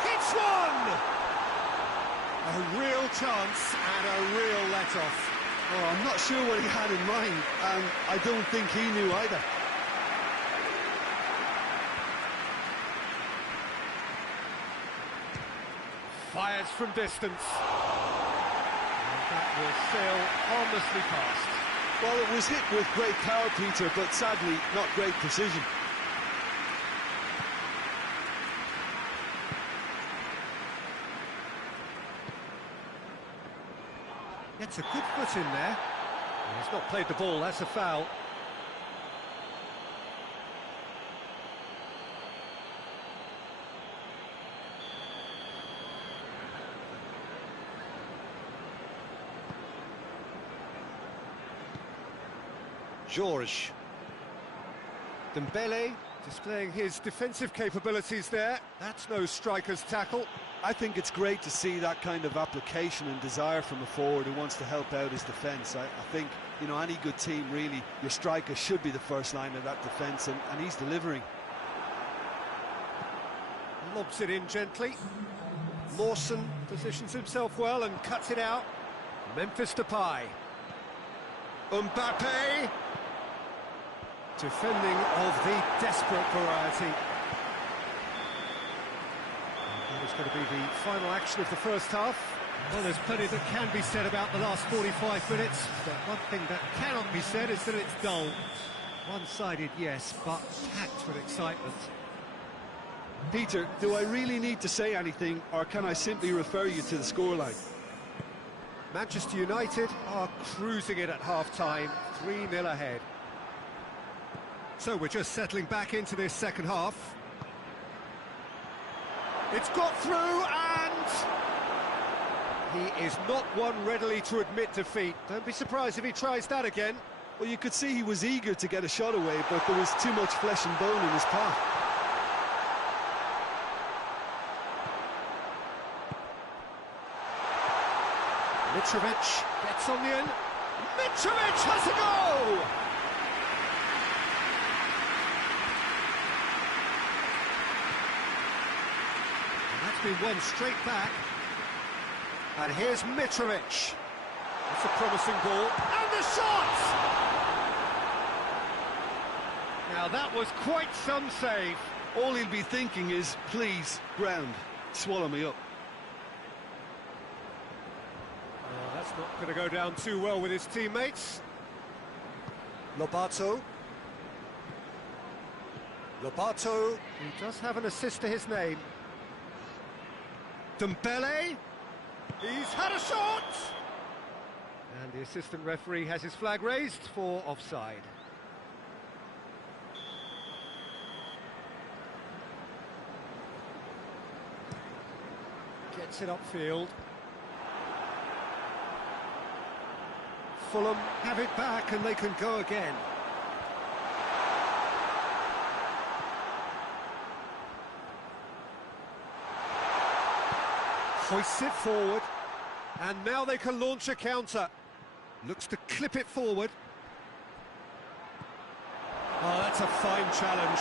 Hits one! A real chance and a real let-off. Oh, I'm not sure what he had in mind, and I don't think he knew either. Fires from distance. And that will sail harmlessly past. Well, it was hit with great power, Peter, but sadly, not great precision. Gets a good foot in there. He's not played the ball, that's a foul. George. Dembele displaying his defensive capabilities there. That's no striker's tackle. I think it's great to see that kind of application and desire from a forward who wants to help out his defence. I think, you know, any good team, really, your striker should be the first line of that defence, and he's delivering. Lobs it in gently. Lawson positions himself well and cuts it out. Memphis Depay. Mbappe. Defending of the desperate variety. That is going to be the final action of the first half. Well, there's plenty that can be said about the last 45 minutes, but one thing that cannot be said is that it's dull. One-sided, yes, but packed with excitement. Peter, do I really need to say anything, or can I simply refer you to the scoreline? Manchester United are cruising it at half-time, 3-0 ahead. So we're just settling back into this second half. It's got through, and he is not one readily to admit defeat. Don't be surprised if he tries that again. Well, you could see he was eager to get a shot away, but there was too much flesh and bone in his path. Mitrovic gets on the end. Mitrovic has a go! Been one straight back, and here's Mitrovic. That's a promising ball, and the shot! Now that was quite some save. All he'll be thinking is, please, ground, swallow me up. Well, that's not going to go down too well with his teammates. Lobato. Lobato, who does have an assist to his name. Dembele, he's had a shot! And the assistant referee has his flag raised for offside. Gets it upfield. Fulham have it back and they can go again. Hoists it forward, and now they can launch a counter. Looks to clip it forward. Oh, that's a fine challenge.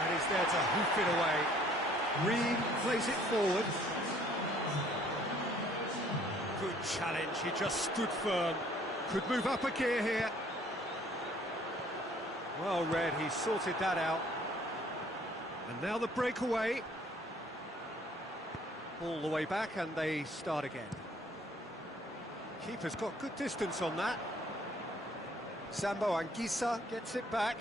And he's there to hoof it away. Reed plays it forward. Good challenge, he just stood firm. Could move up a gear here. Well read, he sorted that out. And now the breakaway. All the way back and they start again. Keeper's got good distance on that. Sambo Anguissa gets it back.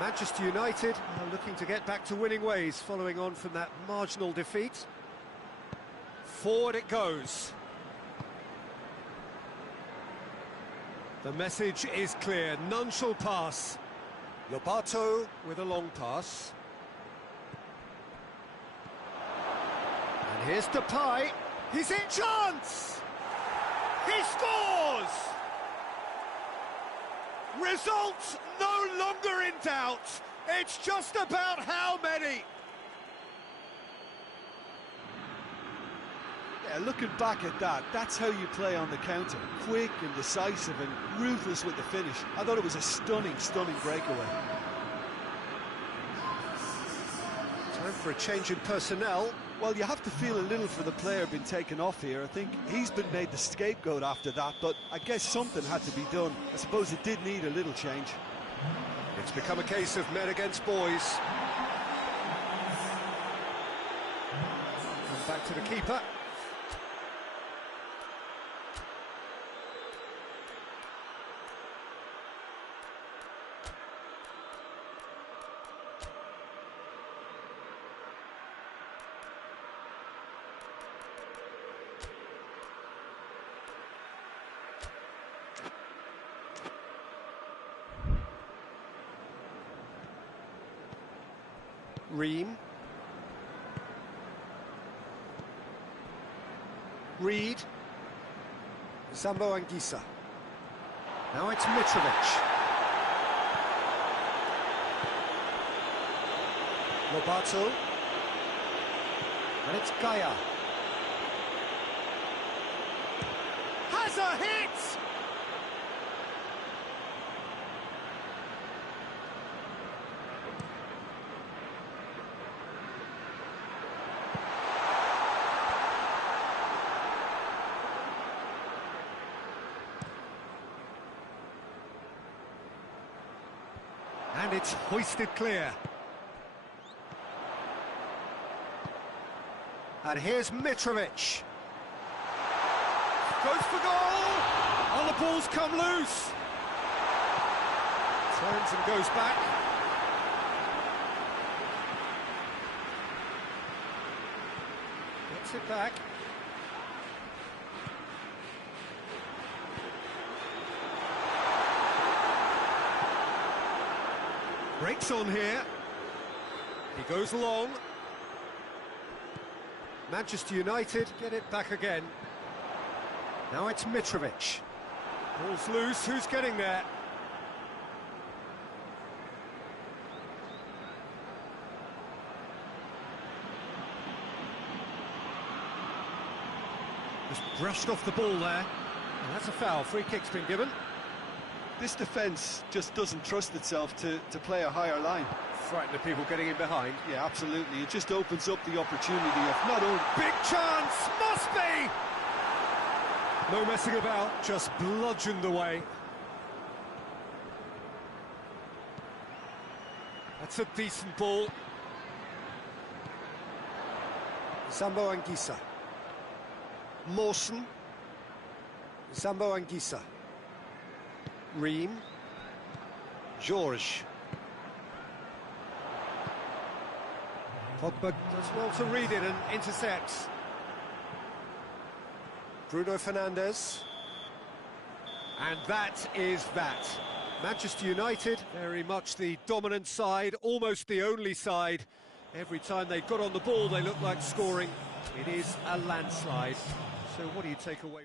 Manchester United are looking to get back to winning ways following on from that marginal defeat. Forward it goes. The message is clear, none shall pass. Lobato with a long pass. And here's Depay. He's in chance! He scores! Results no longer in doubt. It's just about how many. Yeah, looking back at that, that's how you play on the counter. Quick and decisive and ruthless with the finish. I thought it was a stunning breakaway. Time for a change in personnel. Well, you have to feel a little for the player being taken off here. I think he's been made the scapegoat after that, but I guess something had to be done. I suppose it did need a little change. It's become a case of men against boys. Come back to the keeper. Ream. Reed. Sambo Anguissa. Now it's Mitrovic. Lobato. And it's Gaia. Has a hit! And it's hoisted clear. And here's Mitrovic. Goes for goal! Oh, the ball's come loose. Turns and goes back. Gets it back. Breaks on here. He goes long. Manchester United get it back again. Now it's Mitrovic. Ball's loose, who's getting there? Just brushed off the ball there. And that's a foul, free kick's been given. This defence just doesn't trust itself to play a higher line. Frighten the people getting in behind. Yeah, absolutely. It just opens up the opportunity of not only... Big chance! Must be! No messing about, just bludgeoned away. That's a decent ball. Sambo Anguissa. Mawson. Sambo Anguissa. Ream. George. Pogba does well to read it and intercepts. Bruno Fernandes. And that is that. Manchester United, very much the dominant side, almost the only side. Every time they got on the ball, they looked like scoring. It is a landslide. So what do you take away?